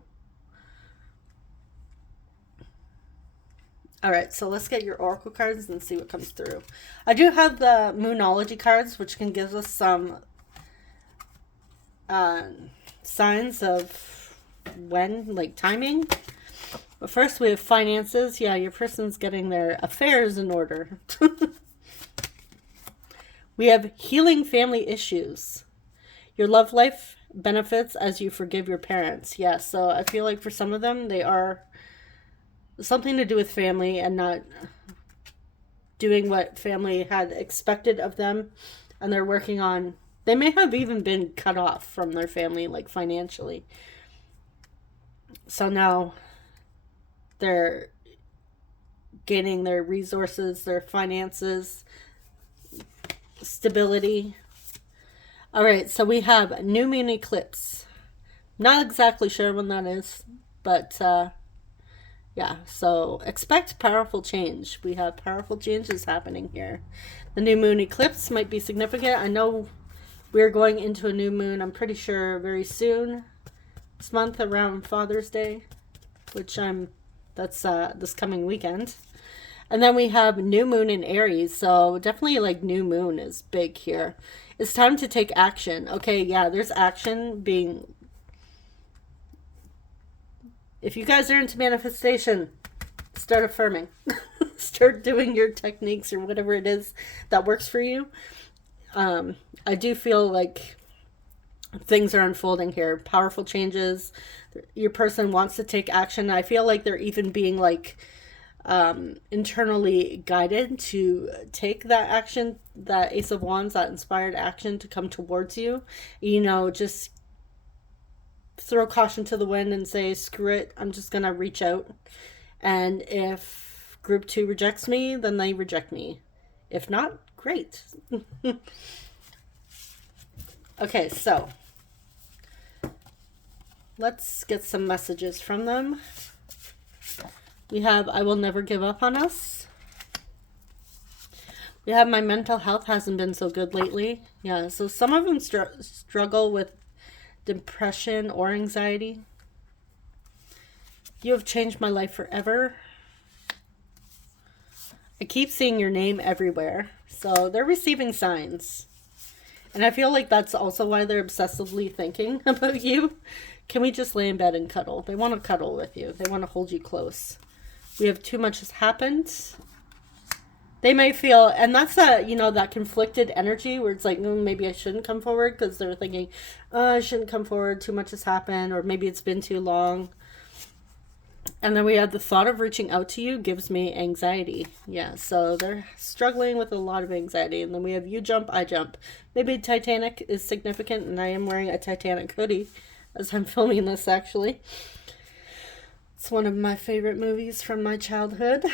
All right, so let's get your oracle cards and see what comes through. I do have the Moonology cards, which can give us some signs of when, like timing. But first we have finances. Yeah, your person's getting their affairs in order. We have healing family issues. Your love life benefits as you forgive your parents. Yeah, so I feel like for some of them, they are something to do with family and not doing what family had expected of them. And they're working on, they may have even been cut off from their family, like financially. So now they're gaining their resources, their finances, stability. All right, so we have new moon eclipse. Not exactly sure when that is, but yeah, so expect powerful change. We have powerful changes happening here. The new moon eclipse might be significant. I know we're going into a new moon, I'm pretty sure, very soon. This month around Father's Day, which that's this coming weekend. And then we have new moon in Aries, so definitely like new moon is big here. It's time to take action. Okay, yeah, there's action being... If you guys are into manifestation, start affirming. Start doing your techniques or whatever it is that works for you. I do feel like things are unfolding here. Powerful changes. Your person wants to take action. I feel like they're even being like internally guided to take that action, that Ace of Wands, that inspired action to come towards you. You know, just throw caution to the wind and say, screw it, I'm just gonna reach out. And if group 2 rejects me, then they reject me. If not, great. Okay, so let's get some messages from them. We have, I will never give up on us. We have, my mental health hasn't been so good lately. Yeah, so some of them struggle with depression or anxiety. You have changed my life forever. I keep seeing your name everywhere. So they're receiving signs. And I feel like that's also why they're obsessively thinking about you. Can we just lay in bed and cuddle? They want to cuddle with you. They want to hold you close. We have too much has happened. They may feel, and that's that, you know, that conflicted energy where it's like, maybe I shouldn't come forward because they're thinking, I shouldn't come forward, too much has happened, or maybe it's been too long. And then we have the thought of reaching out to you gives me anxiety. Yeah, so they're struggling with a lot of anxiety. And then we have you jump, I jump. Maybe Titanic is significant, and I am wearing a Titanic hoodie as I'm filming this, actually. It's one of my favorite movies from my childhood,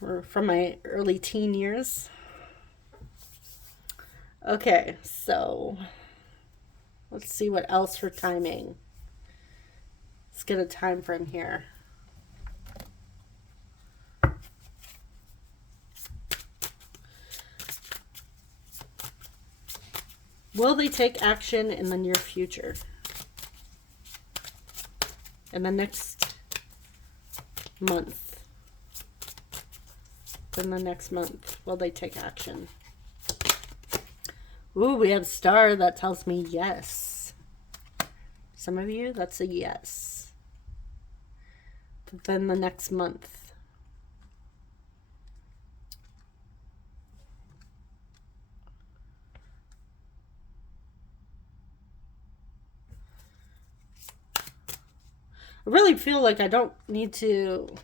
or from my early teen years. Okay, so let's see what else for timing. Let's get a time frame here. Will they take action in the near future? In the next month? In the next month, will they take action? Ooh, we have a star that tells me yes. Some of you, that's a yes. But then the next month. I really feel like I don't need to...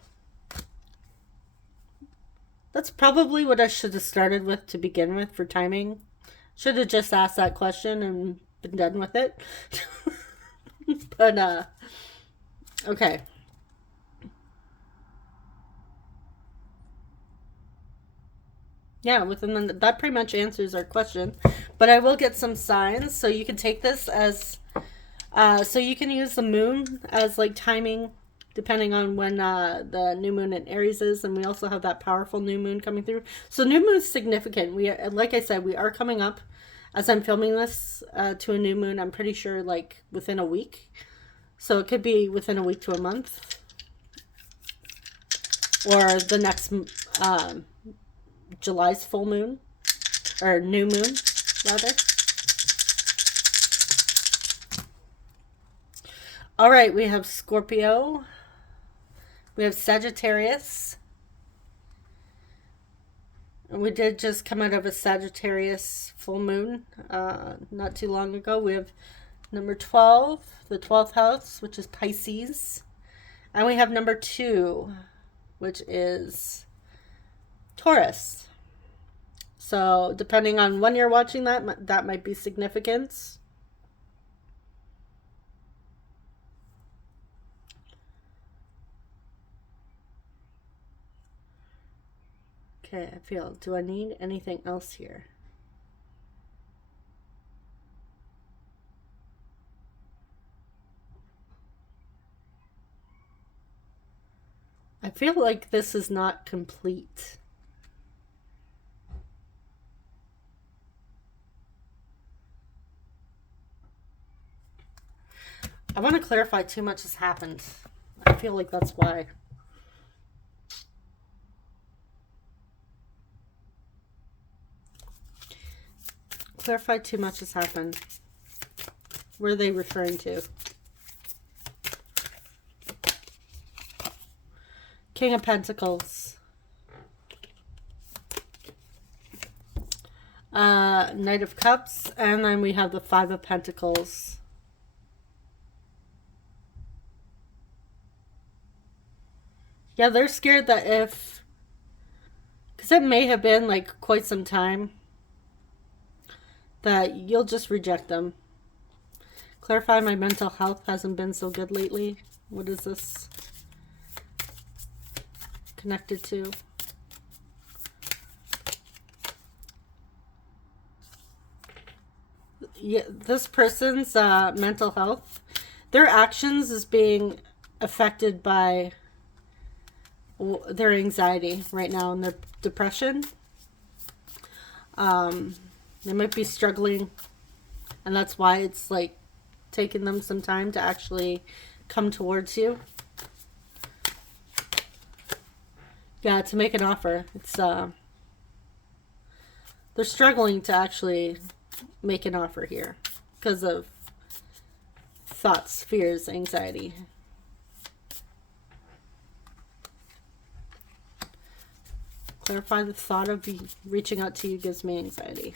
That's probably what I should have started with to begin with for timing. Should have just asked that question and been done with it. But, okay. Yeah, that pretty much answers our question. But I will get some signs, so you can take this as, so you can use the moon as like timing, depending on when the new moon in Aries is, and we also have that powerful new moon coming through. So new moon is significant. Like I said, we are coming up, as I'm filming this, to a new moon. I'm pretty sure like within a week. So it could be within a week to a month, or the next July's full moon, or new moon, rather. All right, we have Scorpio. We have Sagittarius. And we did just come out of a Sagittarius full moon not too long ago. We have number 12, the 12th house, which is Pisces. And we have number 2, which is Taurus. So depending on when you're watching that might be significant. Okay, do I need anything else here? I feel like this is not complete. I want to clarify too much has happened. I feel like that's why. Clarify too much has happened. What are they referring to? King of Pentacles. Knight of Cups. And then we have the Five of Pentacles. Yeah, they're scared that because it may have been like quite some time, that you'll just reject them. Clarify, my mental health hasn't been so good lately. What is this connected to? Yeah, this person's mental health, their actions is being affected by their anxiety right now and their depression. They might be struggling, and that's why it's like taking them some time to actually come towards you. Yeah, to make an offer. It's they're struggling to actually make an offer here because of thoughts, fears, anxiety. Clarify, the thought of reaching out to you gives me anxiety.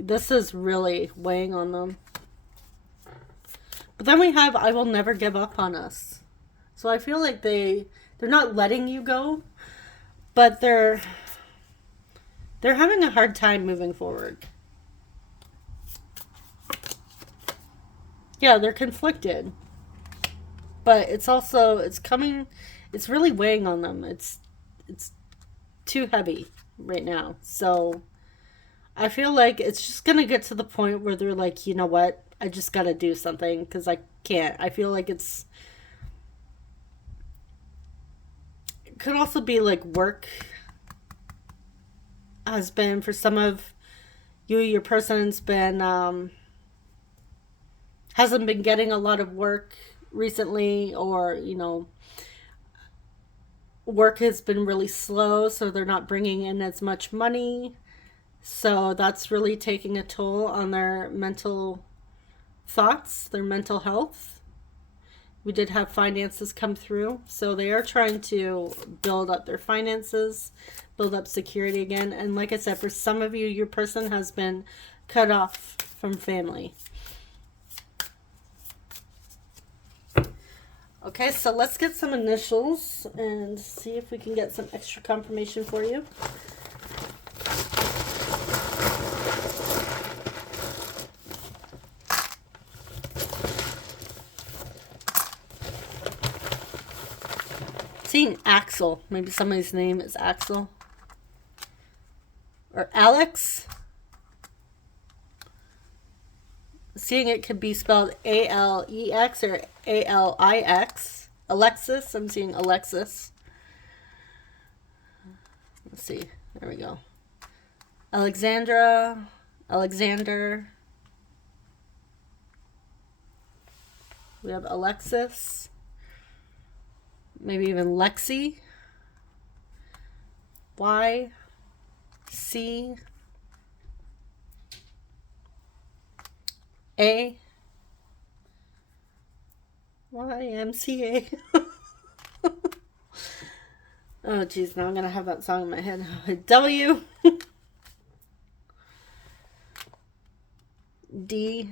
This is really weighing on them. But then we have, I will never give up on us. So I feel like they're not letting you go, but they're having a hard time moving forward. Yeah, they're conflicted. But it's also, it's really weighing on them. It's too heavy right now. So I feel like it's just going to get to the point where they're like, you know what? I just got to do something because I can't. I feel like it could also be like work has been, for some of you, your person's been, hasn't been getting a lot of work recently, or, you know, work has been really slow, so they're not bringing in as much money. So that's really taking a toll on their mental thoughts, their mental health. We did have finances come through, so they are trying to build up their finances, build up security again. And like I said, for some of you, your person has been cut off from family. Okay, so let's get some initials and see if we can get some extra confirmation for you. Seeing Axel. Maybe somebody's name is Axel. Or Alex. Seeing it could be spelled A-L-E-X or A-L-I-X. Alexis. I'm seeing Alexis. Let's see. There we go. Alexandra. Alexander. We have Alexis. Maybe even Lexi. Y. C. A. YMCA. Oh, geez. Now I'm going to have that song in my head. W. D.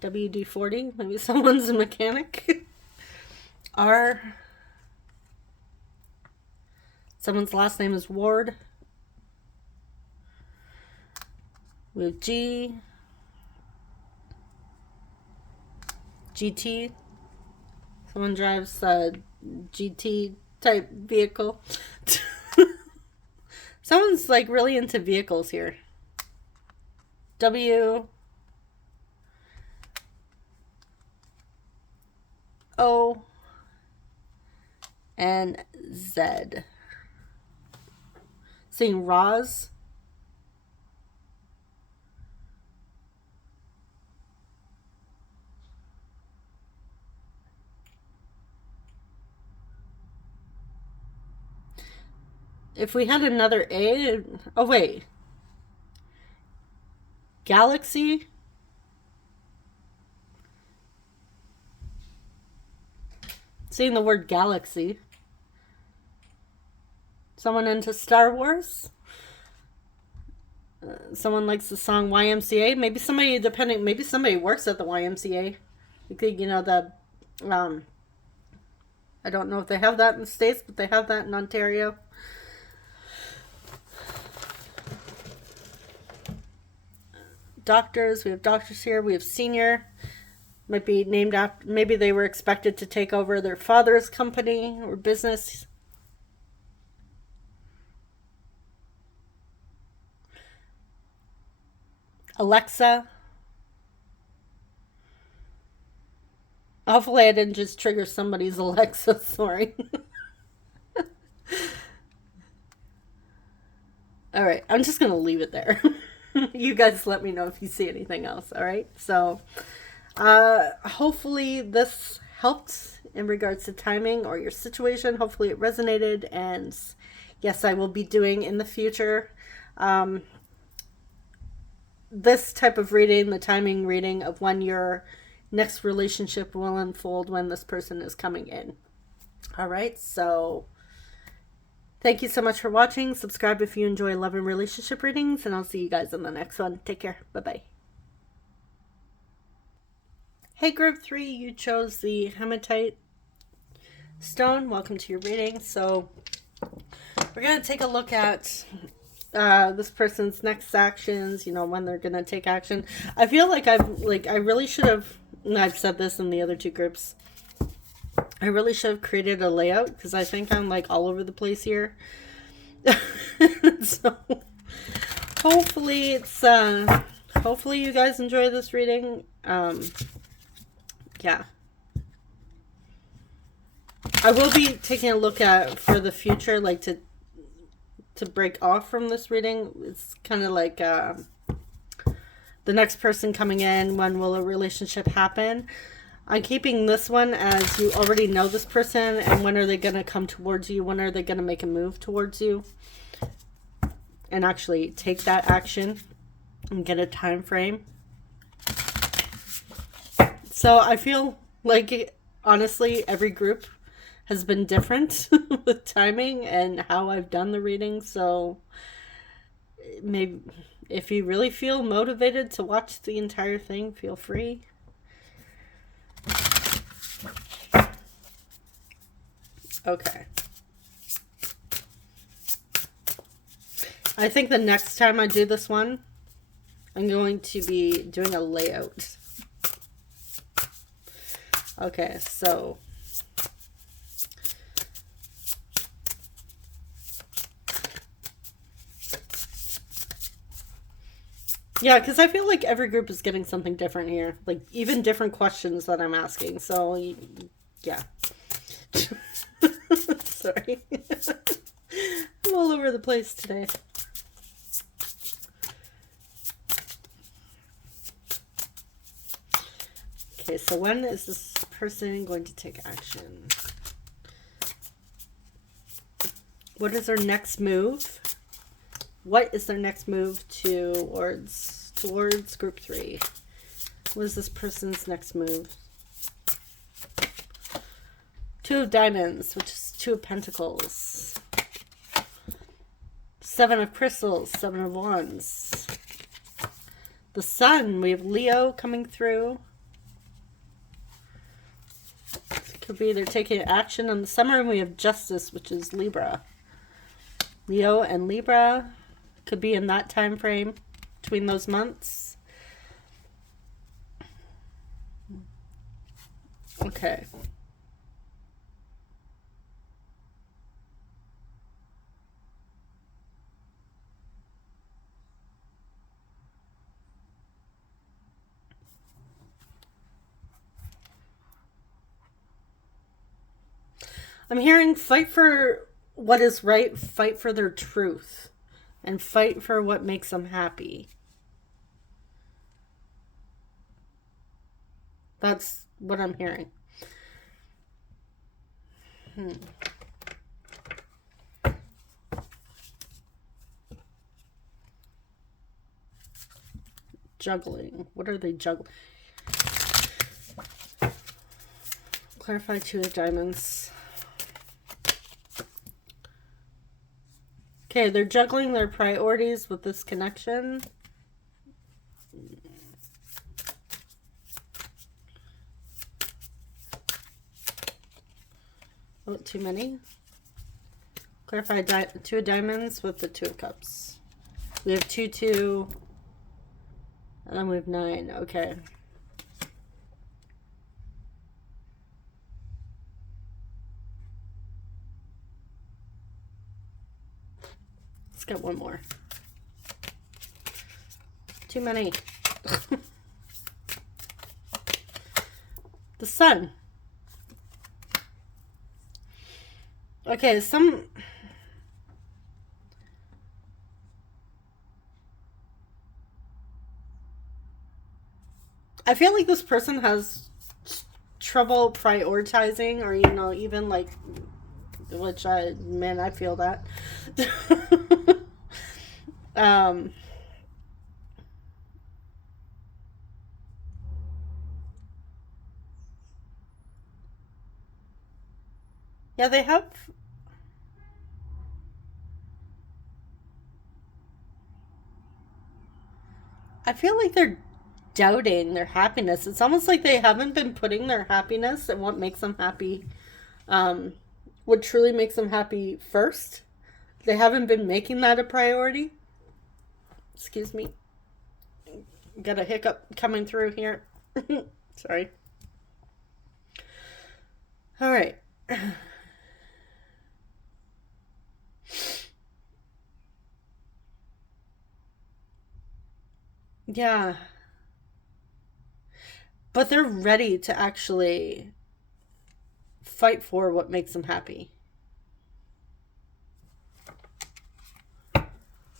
WD-40. Maybe someone's a mechanic. R. Someone's last name is Ward. We have G. GT. Someone drives a GT type vehicle. Someone's like really into vehicles here. W. O. And Z. Seeing Roz. If we had another A, oh wait. Galaxy. Seeing the word galaxy. Someone into Star Wars. Someone likes the song YMCA. Maybe somebody, maybe somebody works at the YMCA. You could, you know, I don't know if they have that in the States, but they have that in Ontario. Doctors, we have doctors here. We have senior. Might be named after, maybe they were expected to take over their father's company or business. Alexa. Hopefully I didn't just trigger somebody's Alexa, sorry. Alright, I'm just going to leave it there. You guys let me know if you see anything else, alright? So, hopefully this helped in regards to timing or your situation. Hopefully it resonated, and yes, I will be doing in the future this type of reading, the timing reading of when your next relationship will unfold, when this person is coming in. Alright, so thank you so much for watching. Subscribe if you enjoy love and relationship readings, and I'll see you guys in the next one. Take care. Bye-bye. Hey, group 3, you chose the hematite stone. Welcome to your reading. So we're going to take a look at this person's next actions, you know, when they're going to take action. I feel like I really should have, and I've said this in the other two groups, I really should have created a layout, because I think I'm like all over the place here. So hopefully it's hopefully you guys enjoy this reading. Yeah, I will be taking a look at for the future, like to break off from this reading. It's kind of like the next person coming in, when will a relationship happen? I'm keeping this one as you already know this person, and when are they going to come towards you? When are they going to make a move towards you and actually take that action and get a time frame? So I feel like, honestly, every group has been different with timing and how I've done the reading. So maybe if you really feel motivated to watch the entire thing, feel free. Okay. I think the next time I do this one, I'm going to be doing a layout. Okay, so Yeah, because I feel like every group is getting something different here. Like, even different questions that I'm asking. So, yeah. Sorry. I'm all over the place today. Okay, so when is this person going to take action? What is their next move? What is their next move towards group 3? What is this person's next move? 2 of Diamonds, which is 2 of Pentacles. 7 of Crystals, 7 of Wands. The Sun, we have Leo coming through. It could be they're taking action on the Summer, and we have Justice, which is Libra. Leo and Libra could be in that time frame between those months. Okay. I'm hearing fight for what is right, fight for their truth, and fight for what makes them happy. That's what I'm hearing. Juggling. What are they juggling? Clarify 2 of Diamonds. Okay, they're juggling their priorities with this connection. Oh, too many. Clarify 2 of Diamonds with the 2 of Cups. We have 2, 2, and then we have 9. Okay. Let's get one more. Too many. The Sun. Okay, I feel like this person has trouble prioritizing, or, even like, which I feel that. Yeah, they have. I feel like they're doubting their happiness. It's almost like they haven't been putting their happiness and what makes them happy, what truly makes them happy first. They haven't been making that a priority. Excuse me. Got a hiccup coming through here. Sorry. All right. Yeah. But they're ready to actually fight for what makes them happy.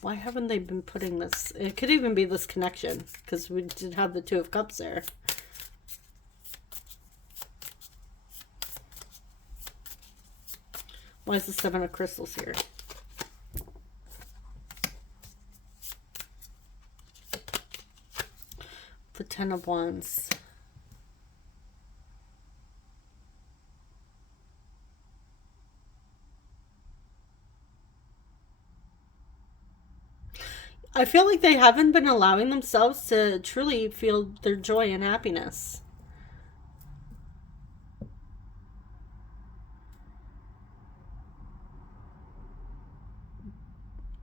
Why haven't they been putting this? It could even be this connection, because we did have the 2 of Cups there. Why is the 7 of Crystals here? The 10 of Wands. I feel like they haven't been allowing themselves to truly feel their joy and happiness.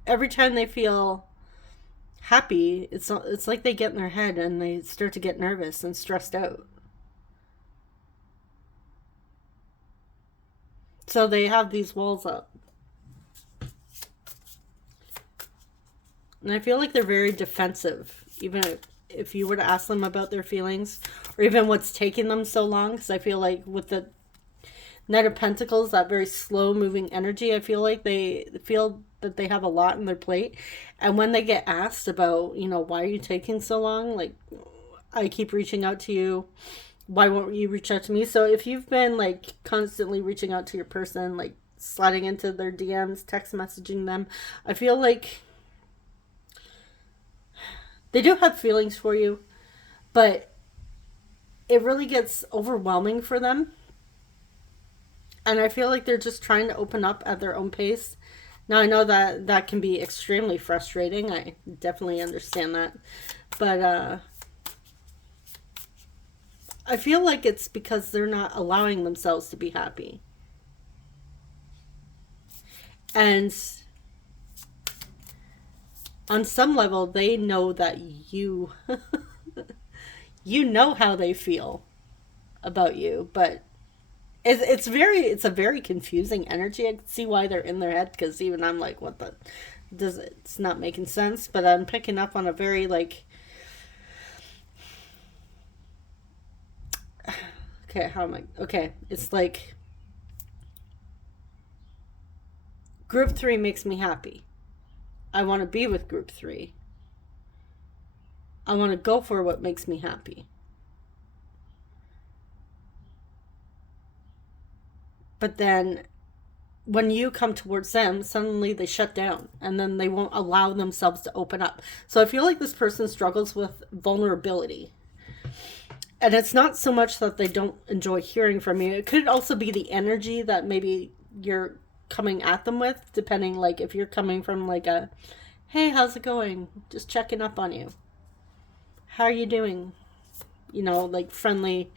Every time they feel happy, it's like they get in their head and they start to get nervous and stressed out. So they have these walls up. And I feel like they're very defensive, even if you were to ask them about their feelings, or even what's taking them so long. Because I feel like with the Knight of Pentacles, that very slow moving energy, I feel like they feel that they have a lot on their plate. And when they get asked about, why are you taking so long? Like, I keep reaching out to you. Why won't you reach out to me? So if you've been like constantly reaching out to your person, like sliding into their DMs, text messaging them, I feel like they do have feelings for you, but it really gets overwhelming for them. And I feel like they're just trying to open up at their own pace. Now, I know that that can be extremely frustrating. I definitely understand that. But I feel like it's because they're not allowing themselves to be happy. And on some level, they know that you know how they feel about you, but it's a very confusing energy. I can see why they're in their head, because even I'm like, what the it's not making sense. But I'm picking up on a very like, okay, it's like group 3 makes me happy. I want to be with group 3. I want to go for what makes me happy. But then when you come towards them, suddenly they shut down, and then they won't allow themselves to open up. So I feel like this person struggles with vulnerability. And it's not so much that they don't enjoy hearing from you. It could also be the energy that maybe you're coming at them with, depending, like if you're coming from like a, hey, how's it going? Just checking up on you. How are you doing? Like friendly,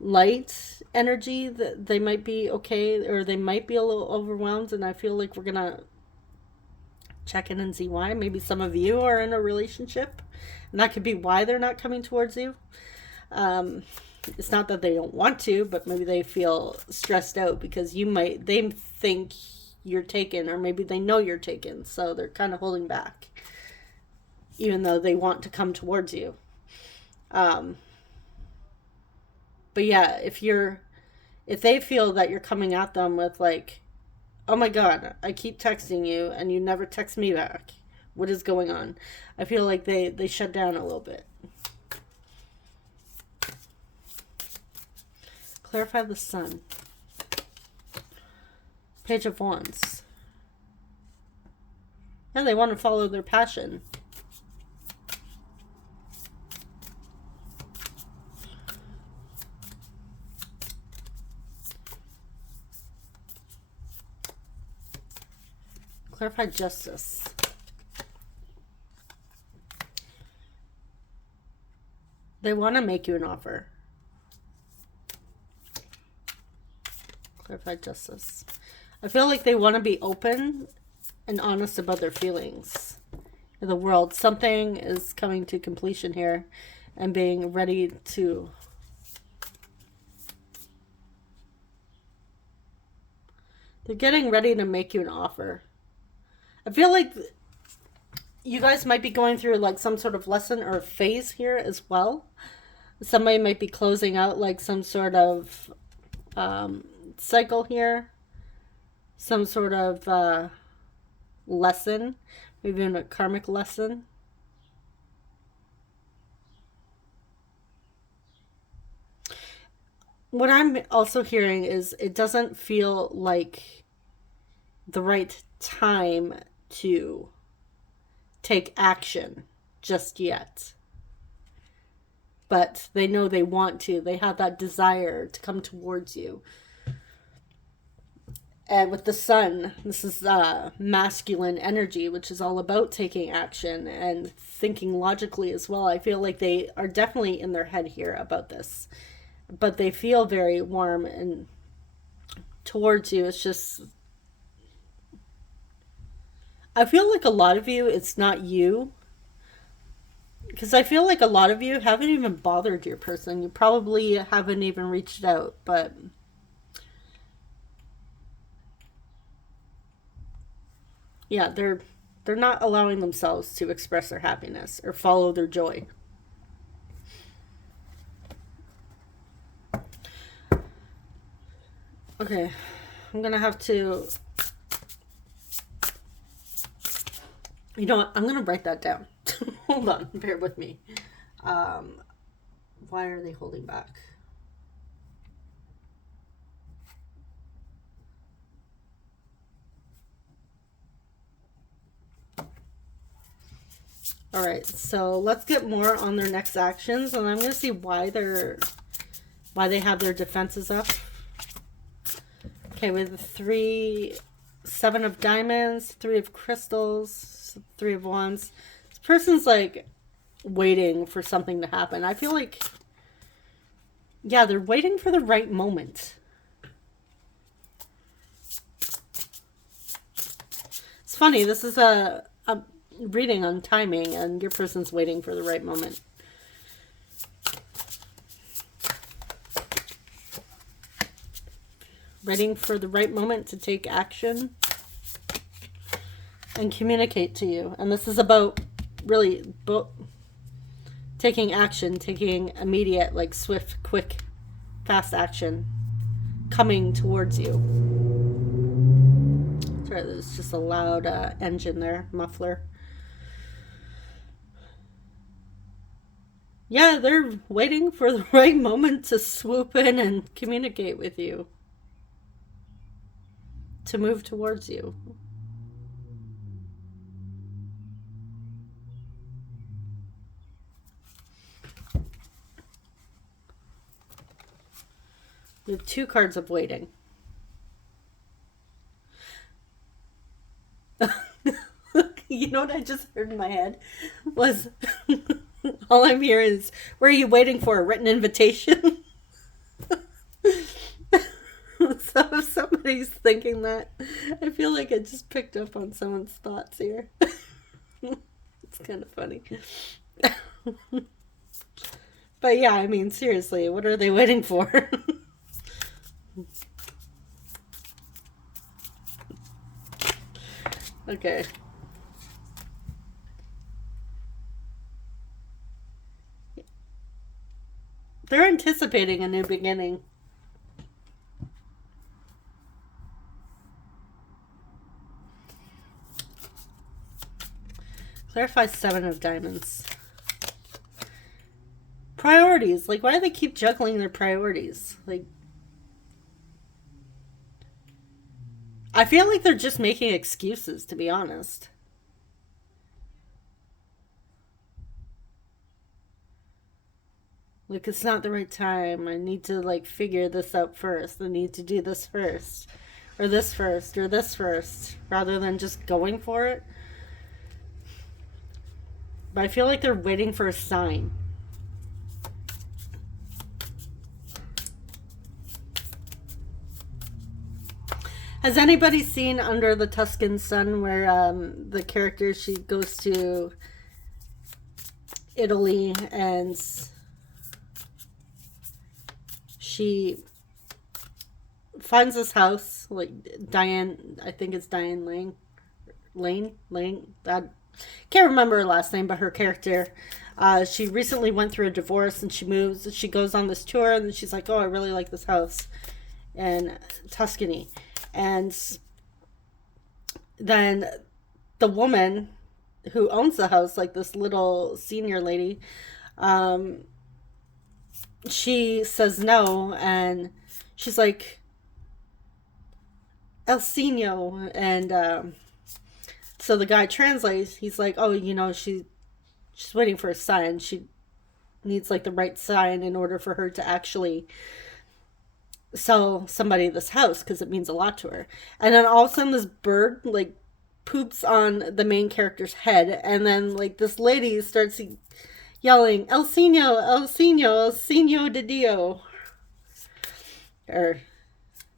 light energy, that they might be okay, or they might be a little overwhelmed. And I feel like we're gonna check in and see why. Maybe some of you are in a relationship, and that could be why they're not coming towards you. It's not that they don't want to, but maybe they feel stressed out because they think you're taken, or maybe they know you're taken, so they're kind of holding back, even though they want to come towards you. But yeah, if they feel that you're coming at them with like, oh my God, I keep texting you and you never text me back, what is going on? I feel like they shut down a little bit. Clarify the Sun. Page of Wands. And they want to follow their passion. Clarify Justice. They want to make you an offer. Clarify Justice. I feel like they want to be open and honest about their feelings in the world. Something is coming to completion here, and being ready to... They're getting ready to make you an offer. I feel like you guys might be going through like some sort of lesson or phase here as well. Somebody might be closing out like some sort of cycle here. Some sort of lesson. Maybe even a karmic lesson. What I'm also hearing is it doesn't feel like the right time to take action just yet. But they know they want to. They have that desire to come towards you. And with the Sun, this is masculine energy, which is all about taking action and thinking logically as well. I feel like they are definitely in their head here about this. But they feel very warm and towards you. It's just... I feel like a lot of you, it's not you. Because I feel like a lot of you haven't even bothered your person. You probably haven't even reached out, but... yeah, they're They're not allowing themselves to express their happiness or follow their joy. Okay, I'm gonna have to, you know what, I'm gonna write that down. Hold on, bear with me. Why are they holding back? All right, so let's get more on their next actions, and I'm going to see why they have their defenses up. Okay, with the 7 of diamonds, 3 of crystals, 3 of wands. This person's like waiting for something to happen. I feel like, yeah, they're waiting for the right moment. It's funny, this is a reading on timing, and your person's waiting for the right moment. Waiting for the right moment to take action and communicate to you. And this is about really taking action, taking immediate, like swift, quick, fast action coming towards you. Sorry, there's just a loud engine there, muffler. Yeah, they're waiting for the right moment to swoop in and communicate with you. To move towards you. We have 2 cards of waiting. You know what I just heard in my head was all I'm hearing is, where are you waiting for? A written invitation? So if somebody's thinking that, I feel like I just picked up on someone's thoughts here. It's kind of funny. But yeah, I mean, seriously, what are they waiting for? Okay. They're anticipating a new beginning. Clarify 7 of diamonds. Priorities. Like, why do they keep juggling their priorities? Like, I feel like they're just making excuses, to be honest. Like, it's not the right time. I need to, like, figure this out first. I need to do this first. Or this first. Or this first. Rather than just going for it. But I feel like they're waiting for a sign. Has anybody seen Under the Tuscan Sun, where the character, she goes to Italy and she finds this house, like Diane, I think it's Diane Lane, that, can't remember her last name, but her character, she recently went through a divorce and she moves, she goes on this tour, and then she's like, oh, I really like this house in Tuscany. And then the woman who owns the house, like this little senior lady, she says no, and she's like, El Sino, and so the guy translates, he's like, oh, you know, she's waiting for a sign. She needs like the right sign in order for her to actually sell somebody this house, because it means a lot to her. And then all of a sudden this bird like poops on the main character's head, and then like this lady starts yelling, El Sino, El Sino, El Sino de Dio. Or,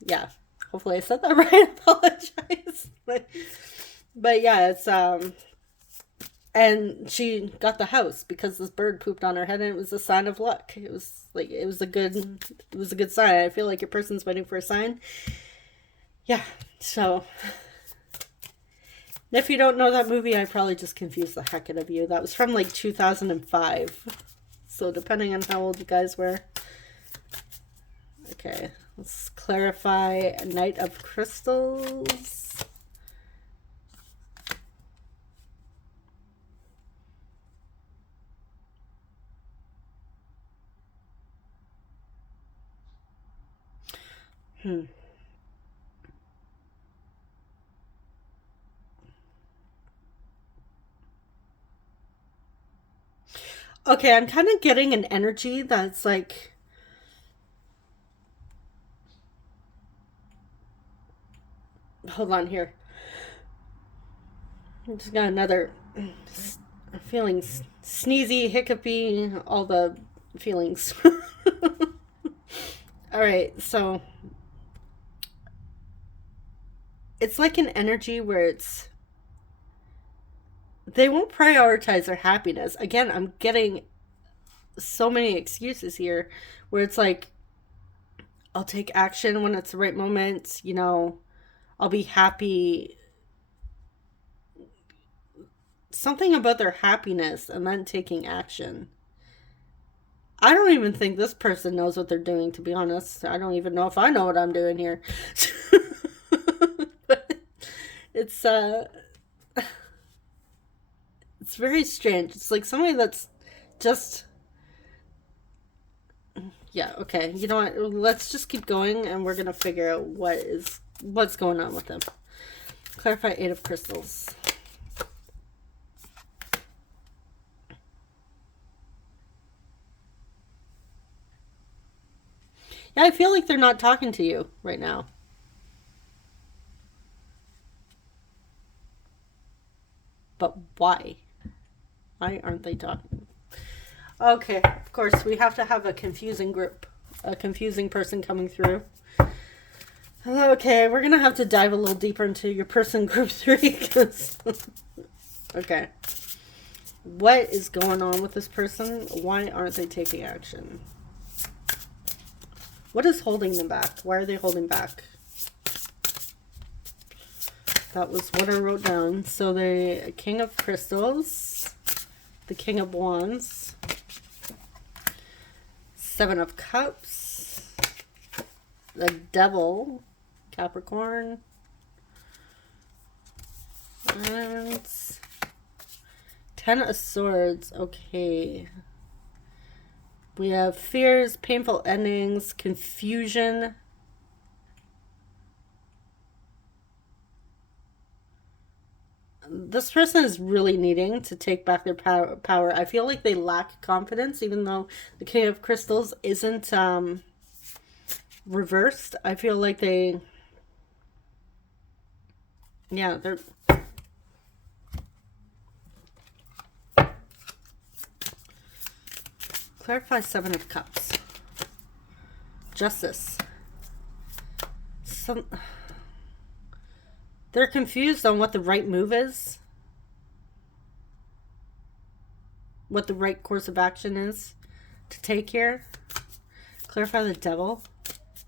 yeah, hopefully I said that right. I apologize. But yeah, it's and she got the house because this bird pooped on her head, and it was a sign of luck. It was a good sign. I feel like your person's waiting for a sign. Yeah. So If you don't know that movie, I probably just confused the heck out of you. That was from like 2005. So depending on how old you guys were. Okay, let's clarify Knight of Crystals. Okay, I'm kind of getting an energy that's like... Hold on here. I just got another feeling sneezy, hiccupy, all the feelings. All right, so it's like an energy where it's... They won't prioritize their happiness. Again, I'm getting so many excuses here where it's like, I'll take action when it's the right moment, you know, I'll be happy. Something about their happiness and then taking action. I don't even think this person knows what they're doing, to be honest. I don't even know if I know what I'm doing here. It's it's very strange. It's like somebody that's just... Yeah, okay. You know what? Let's just keep going and we're gonna figure out what's going on with them. Clarify Eight of Crystals. Yeah, I feel like they're not talking to you right now. But why? Why aren't they talking? Okay, of course, we have to have a confusing group. A confusing person coming through. Okay, we're going to have to dive a little deeper into your person group 3. Okay. What is going on with this person? Why aren't they taking action? What is holding them back? Why are they holding back? That was what I wrote down. So the King of Crystals, the King of Wands, Seven of Cups, the Devil, Capricorn, and Ten of Swords. Okay. We have fears, painful endings, confusion. This person is really needing to take back their power. I feel like they lack confidence, even though the King of Crystals isn't reversed. I feel like they... Yeah, they're... Clarify Seven of Cups. Justice. They're confused on what the right move is. What the right course of action is to take here. Clarify the Devil.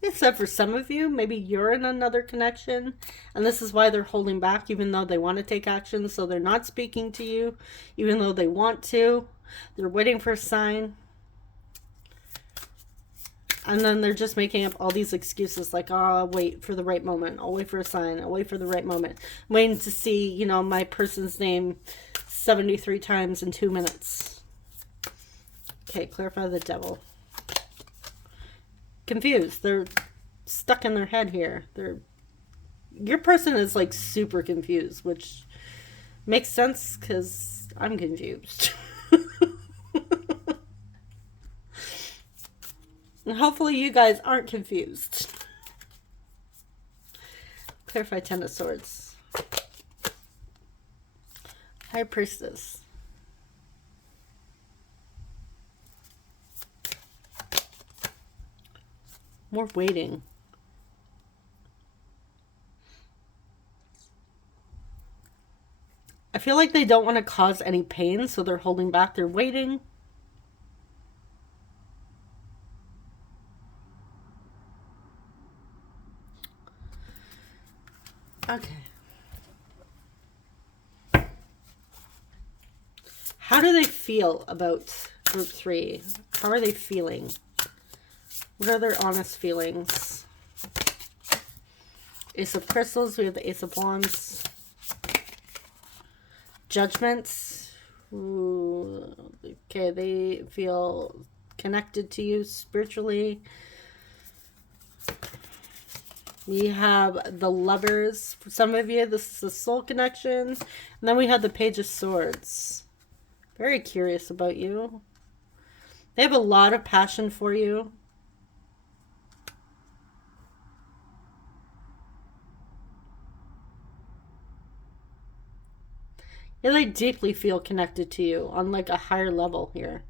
Except for some of you, maybe you're in another connection, and this is why they're holding back, even though they want to take action. So they're not speaking to you, even though they want to. They're waiting for a sign. And then they're just making up all these excuses like, oh, I'll wait for the right moment. I'll wait for a sign. I'll wait for the right moment. I'm waiting to see, you know, my person's name 73 times in 2 minutes. Okay, clarify the Devil. Confused. They're stuck in their head here. Your person is like super confused, which makes sense because I'm confused. And hopefully you guys aren't confused. Clarify Ten of Swords. High Priestess. More waiting. I feel like they don't want to cause any pain, so they're holding back. They're waiting. Okay. How do they feel about group 3? How are they feeling? What are their honest feelings? Ace of Crystals. We have the Ace of Wands. Judgments. Ooh, okay, they feel connected to you spiritually. We have the Lovers. For some of you, this is a soul connection. And then we have the Page of Swords. Very curious about you. They have a lot of passion for you. Yeah, they deeply feel connected to you on like a higher level here.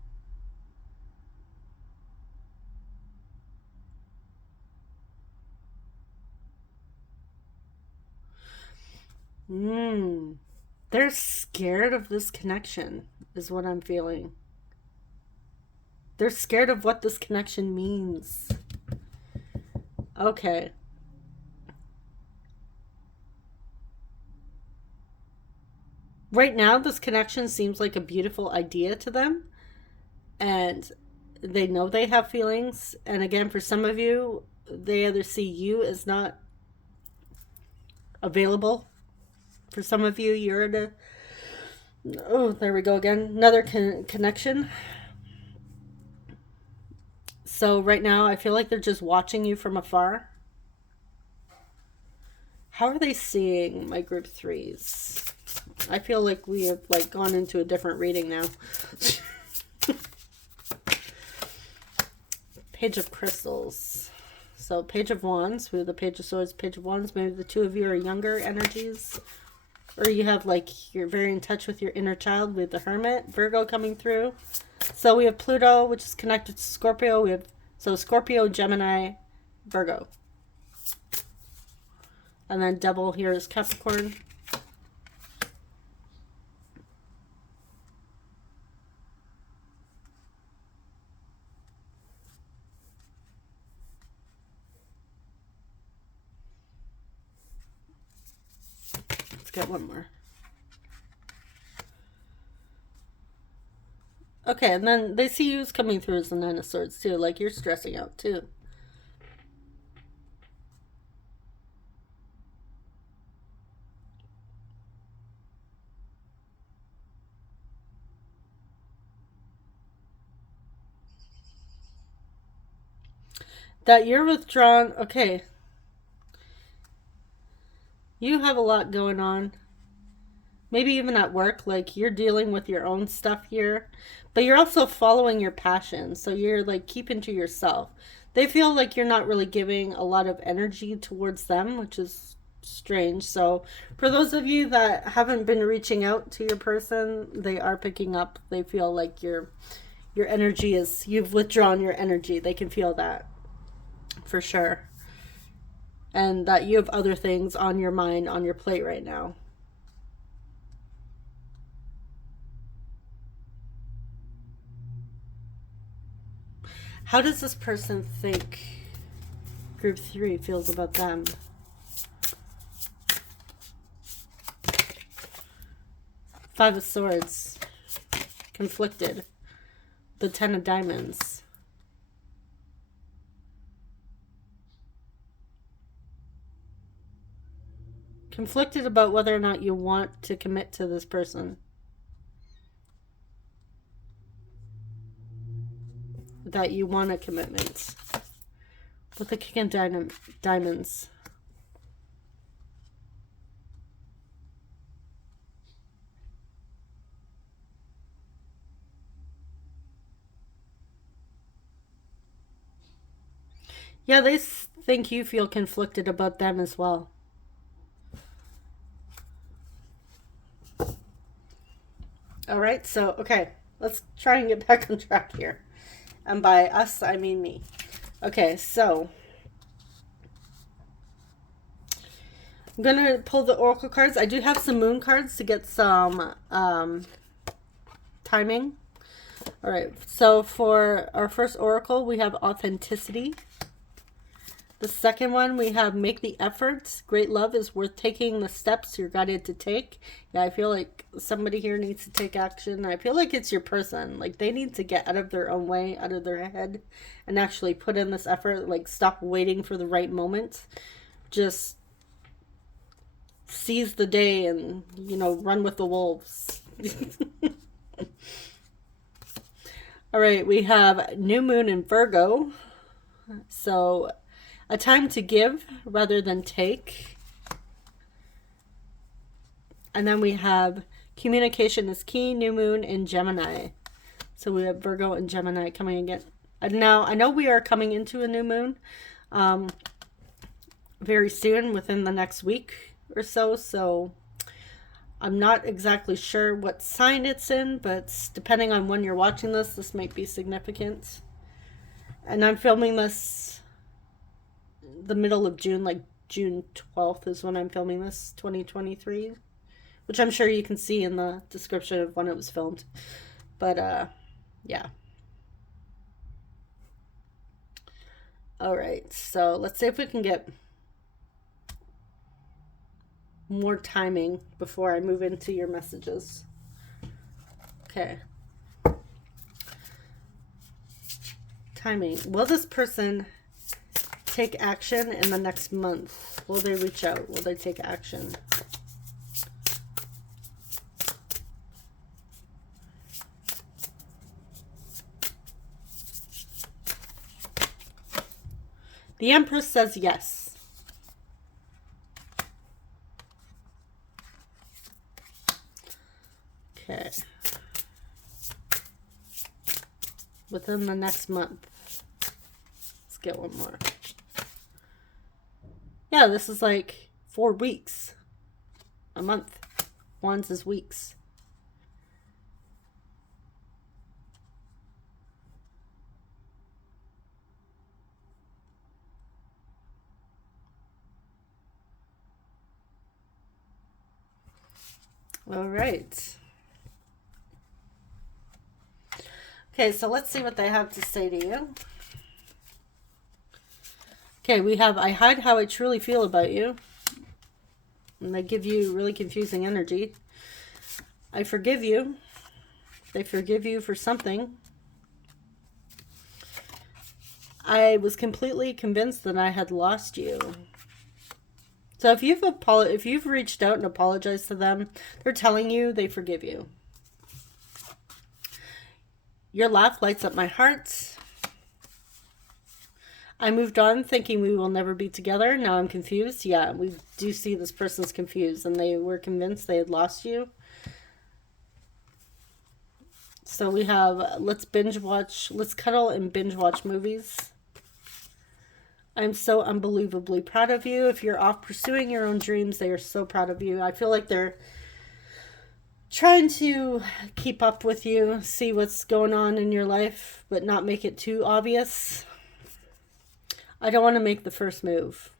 They're scared of this connection, is what I'm feeling. They're scared of what this connection means. Okay. Right now, this connection seems like a beautiful idea to them. And they know they have feelings. And again, for some of you, they either see you as not available. For some of you, you're in a... Oh, there we go again. Another connection. So right now, I feel like they're just watching you from afar. How are they seeing my group 3s? I feel like we have like gone into a different reading now. Page of Crystals. So Page of Wands. We have the Page of Swords, Page of Wands. Maybe the two of you are younger energies. Or you have like, you're very in touch with your inner child with the Hermit. Virgo coming through. So we have Pluto, which is connected to Scorpio. We have, so Scorpio, Gemini, Virgo. And then Devil here is Capricorn. Let's get one more. Okay, and then they see you coming through as the Nine of Swords too. Like you're stressing out too. That you're withdrawn. Okay. You have a lot going on. Maybe even at work, like you're dealing with your own stuff here, but you're also following your passion. So you're like keeping to yourself. They feel like you're not really giving a lot of energy towards them, which is strange. So for those of you that haven't been reaching out to your person, they are picking up. They feel like your energy is, you've withdrawn your energy. They can feel that for sure. And that you have other things on your mind, on your plate right now. How does this person think group 3 feels about them? Five of Swords. Conflicted. The Ten of Diamonds. Conflicted about whether or not you want to commit to this person. That you want a commitment. With the King of Diamonds. Yeah, they think you feel conflicted about them as well. Alright, so, okay. Let's try and get back on track here. And by us, I mean me. Okay, so I'm going to pull the Oracle cards. I do have some Moon cards to get some timing. All right, so for our first Oracle, we have Authenticity. The second one, we have make the efforts. Great love is worth taking the steps you're guided to take. Yeah, I feel like somebody here needs to take action. I feel like it's your person. Like, they need to get out of their own way, out of their head, and actually put in this effort. Like, stop waiting for the right moment. Just seize the day and, you know, run with the wolves. All right, we have new moon in Virgo. So, a time to give rather than take. And then we have communication is key, new moon in Gemini. So we have Virgo and Gemini coming again. And now, I know we are coming into a new moon very soon, within the next week or so. So I'm not exactly sure what sign it's in, but depending on when you're watching this, this might be significant. And I'm filming this the middle of June, like June 12th is when I'm filming this, 2023, which I'm sure you can see in the description of when it was filmed. But yeah. All right, so let's see if we can get more timing before I move into your messages. Okay. Timing. Will this person take action in the next month? Will they reach out? Will they take action? The Empress says yes. Okay. Within the next month. Let's get one more. Yeah, this is like 4 weeks. A month. Wands is weeks. All right. Okay, so let's see what they have to say to you. Okay, we have I hide how I truly feel about you. And they give you really confusing energy. I forgive you. They forgive you for something. I was completely convinced that I had lost you. So if you've reached out and apologized to them, they're telling you they forgive you. Your laugh lights up my heart. I moved on thinking we will never be together. Now I'm confused. Yeah, we do see this person's confused and they were convinced they had lost you. So we have let's cuddle and binge watch movies. I'm so unbelievably proud of you. If you're off pursuing your own dreams, they are so proud of you. I feel like they're trying to keep up with you, see what's going on in your life, but not make it too obvious. I don't want to make the first move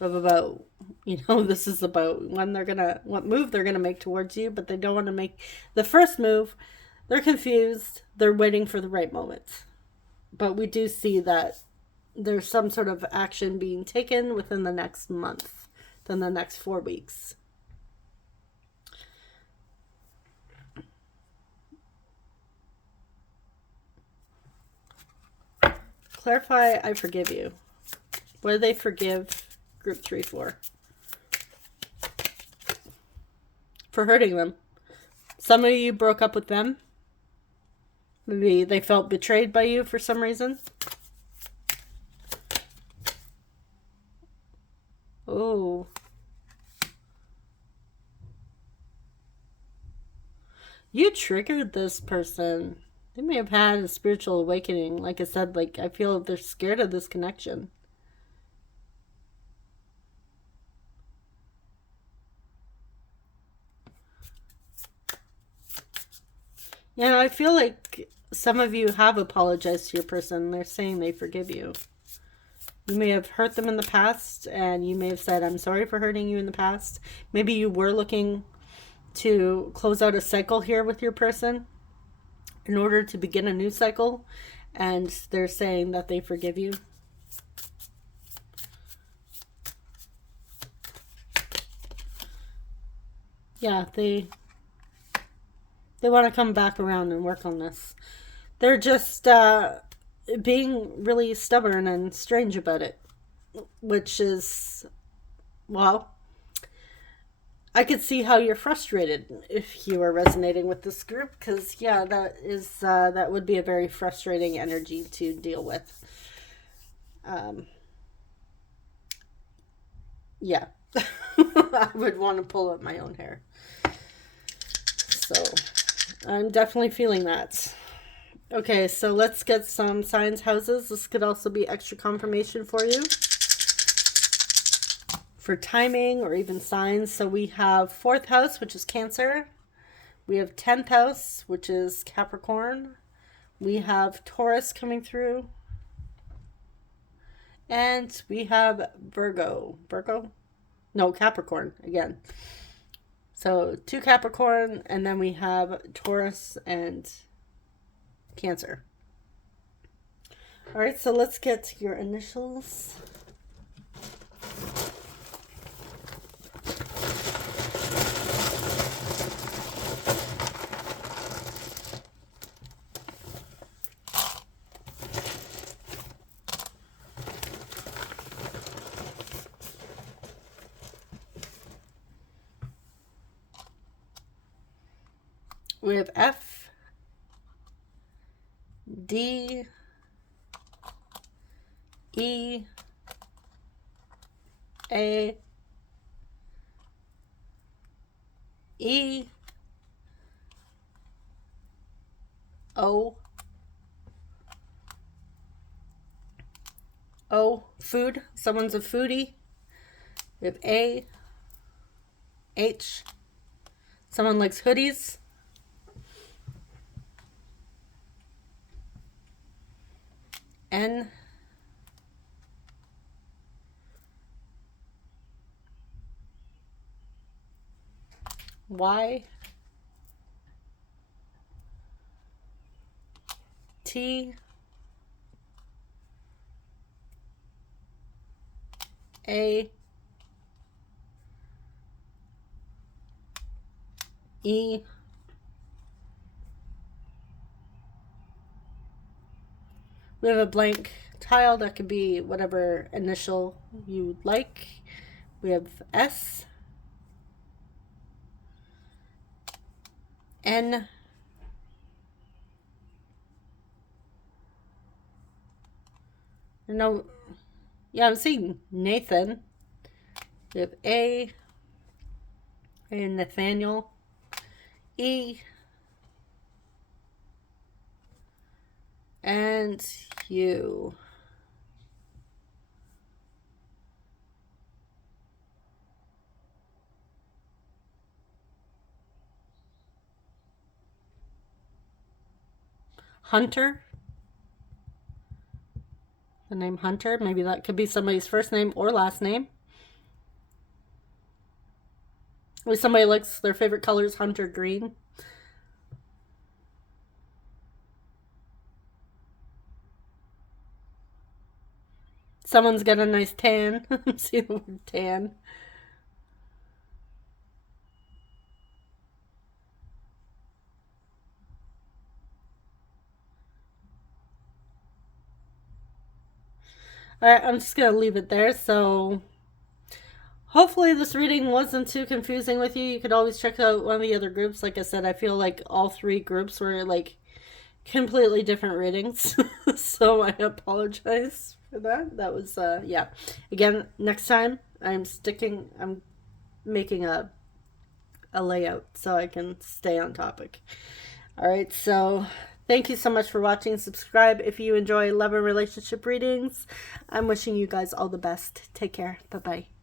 about, this is about what move they're gonna make towards you, but they don't want to make the first move. They're confused. They're waiting for the right moment. But we do see that there's some sort of action being taken within the next month, than the next 4 weeks. Clarify, I forgive you. What do they forgive group 3 for? For hurting them. Some of you broke up with them. Maybe they felt betrayed by you for some reason. Oh. You triggered this person. They may have had a spiritual awakening. Like I said, I feel they're scared of this connection. Yeah, I feel like some of you have apologized to your person. They're saying they forgive you. You may have hurt them in the past, and you may have said, I'm sorry for hurting you in the past. Maybe you were looking to close out a cycle here with your person in order to begin a new cycle, and they're saying that they forgive you. Yeah, they want to come back around and work on this. They're just being really stubborn and strange about it, which is, well, I could see how you're frustrated if you are resonating with this group, because yeah, that would be a very frustrating energy to deal with. Yeah, I would want to pull up my own hair. So I'm definitely feeling that. Okay, so let's get some signs houses. This could also be extra confirmation for you for timing or even signs. So we have 4th house, which is Cancer. We have 10th house, which is Capricorn. We have Taurus coming through. And we have Virgo. No, Capricorn again. So 2 Capricorn, and then we have Taurus and Cancer. All right, so let's get your initials. We have F, D, E, A, E, O, food. Someone's a foodie. We have A, H. Someone likes hoodies. N, Y, T, A, E, we have a blank tile that could be whatever initial you like. We have S, N, no, yeah, I'm seeing Nathan. We have A, and Nathaniel, E, and U. Hunter. The name Hunter. Maybe that could be somebody's first name or last name. Or somebody likes their favorite color is hunter green. Someone's got a nice tan. See the word tan. Alright, I'm just going to leave it there. So hopefully this reading wasn't too confusing with you. You could always check out one of the other groups. Like I said, I feel like all 3 groups were like completely different readings. So I apologize for that. That was, yeah. Again, next time I'm making a layout so I can stay on topic. Alright, so thank you so much for watching. Subscribe if you enjoy love and relationship readings. I'm wishing you guys all the best. Take care. Bye-bye.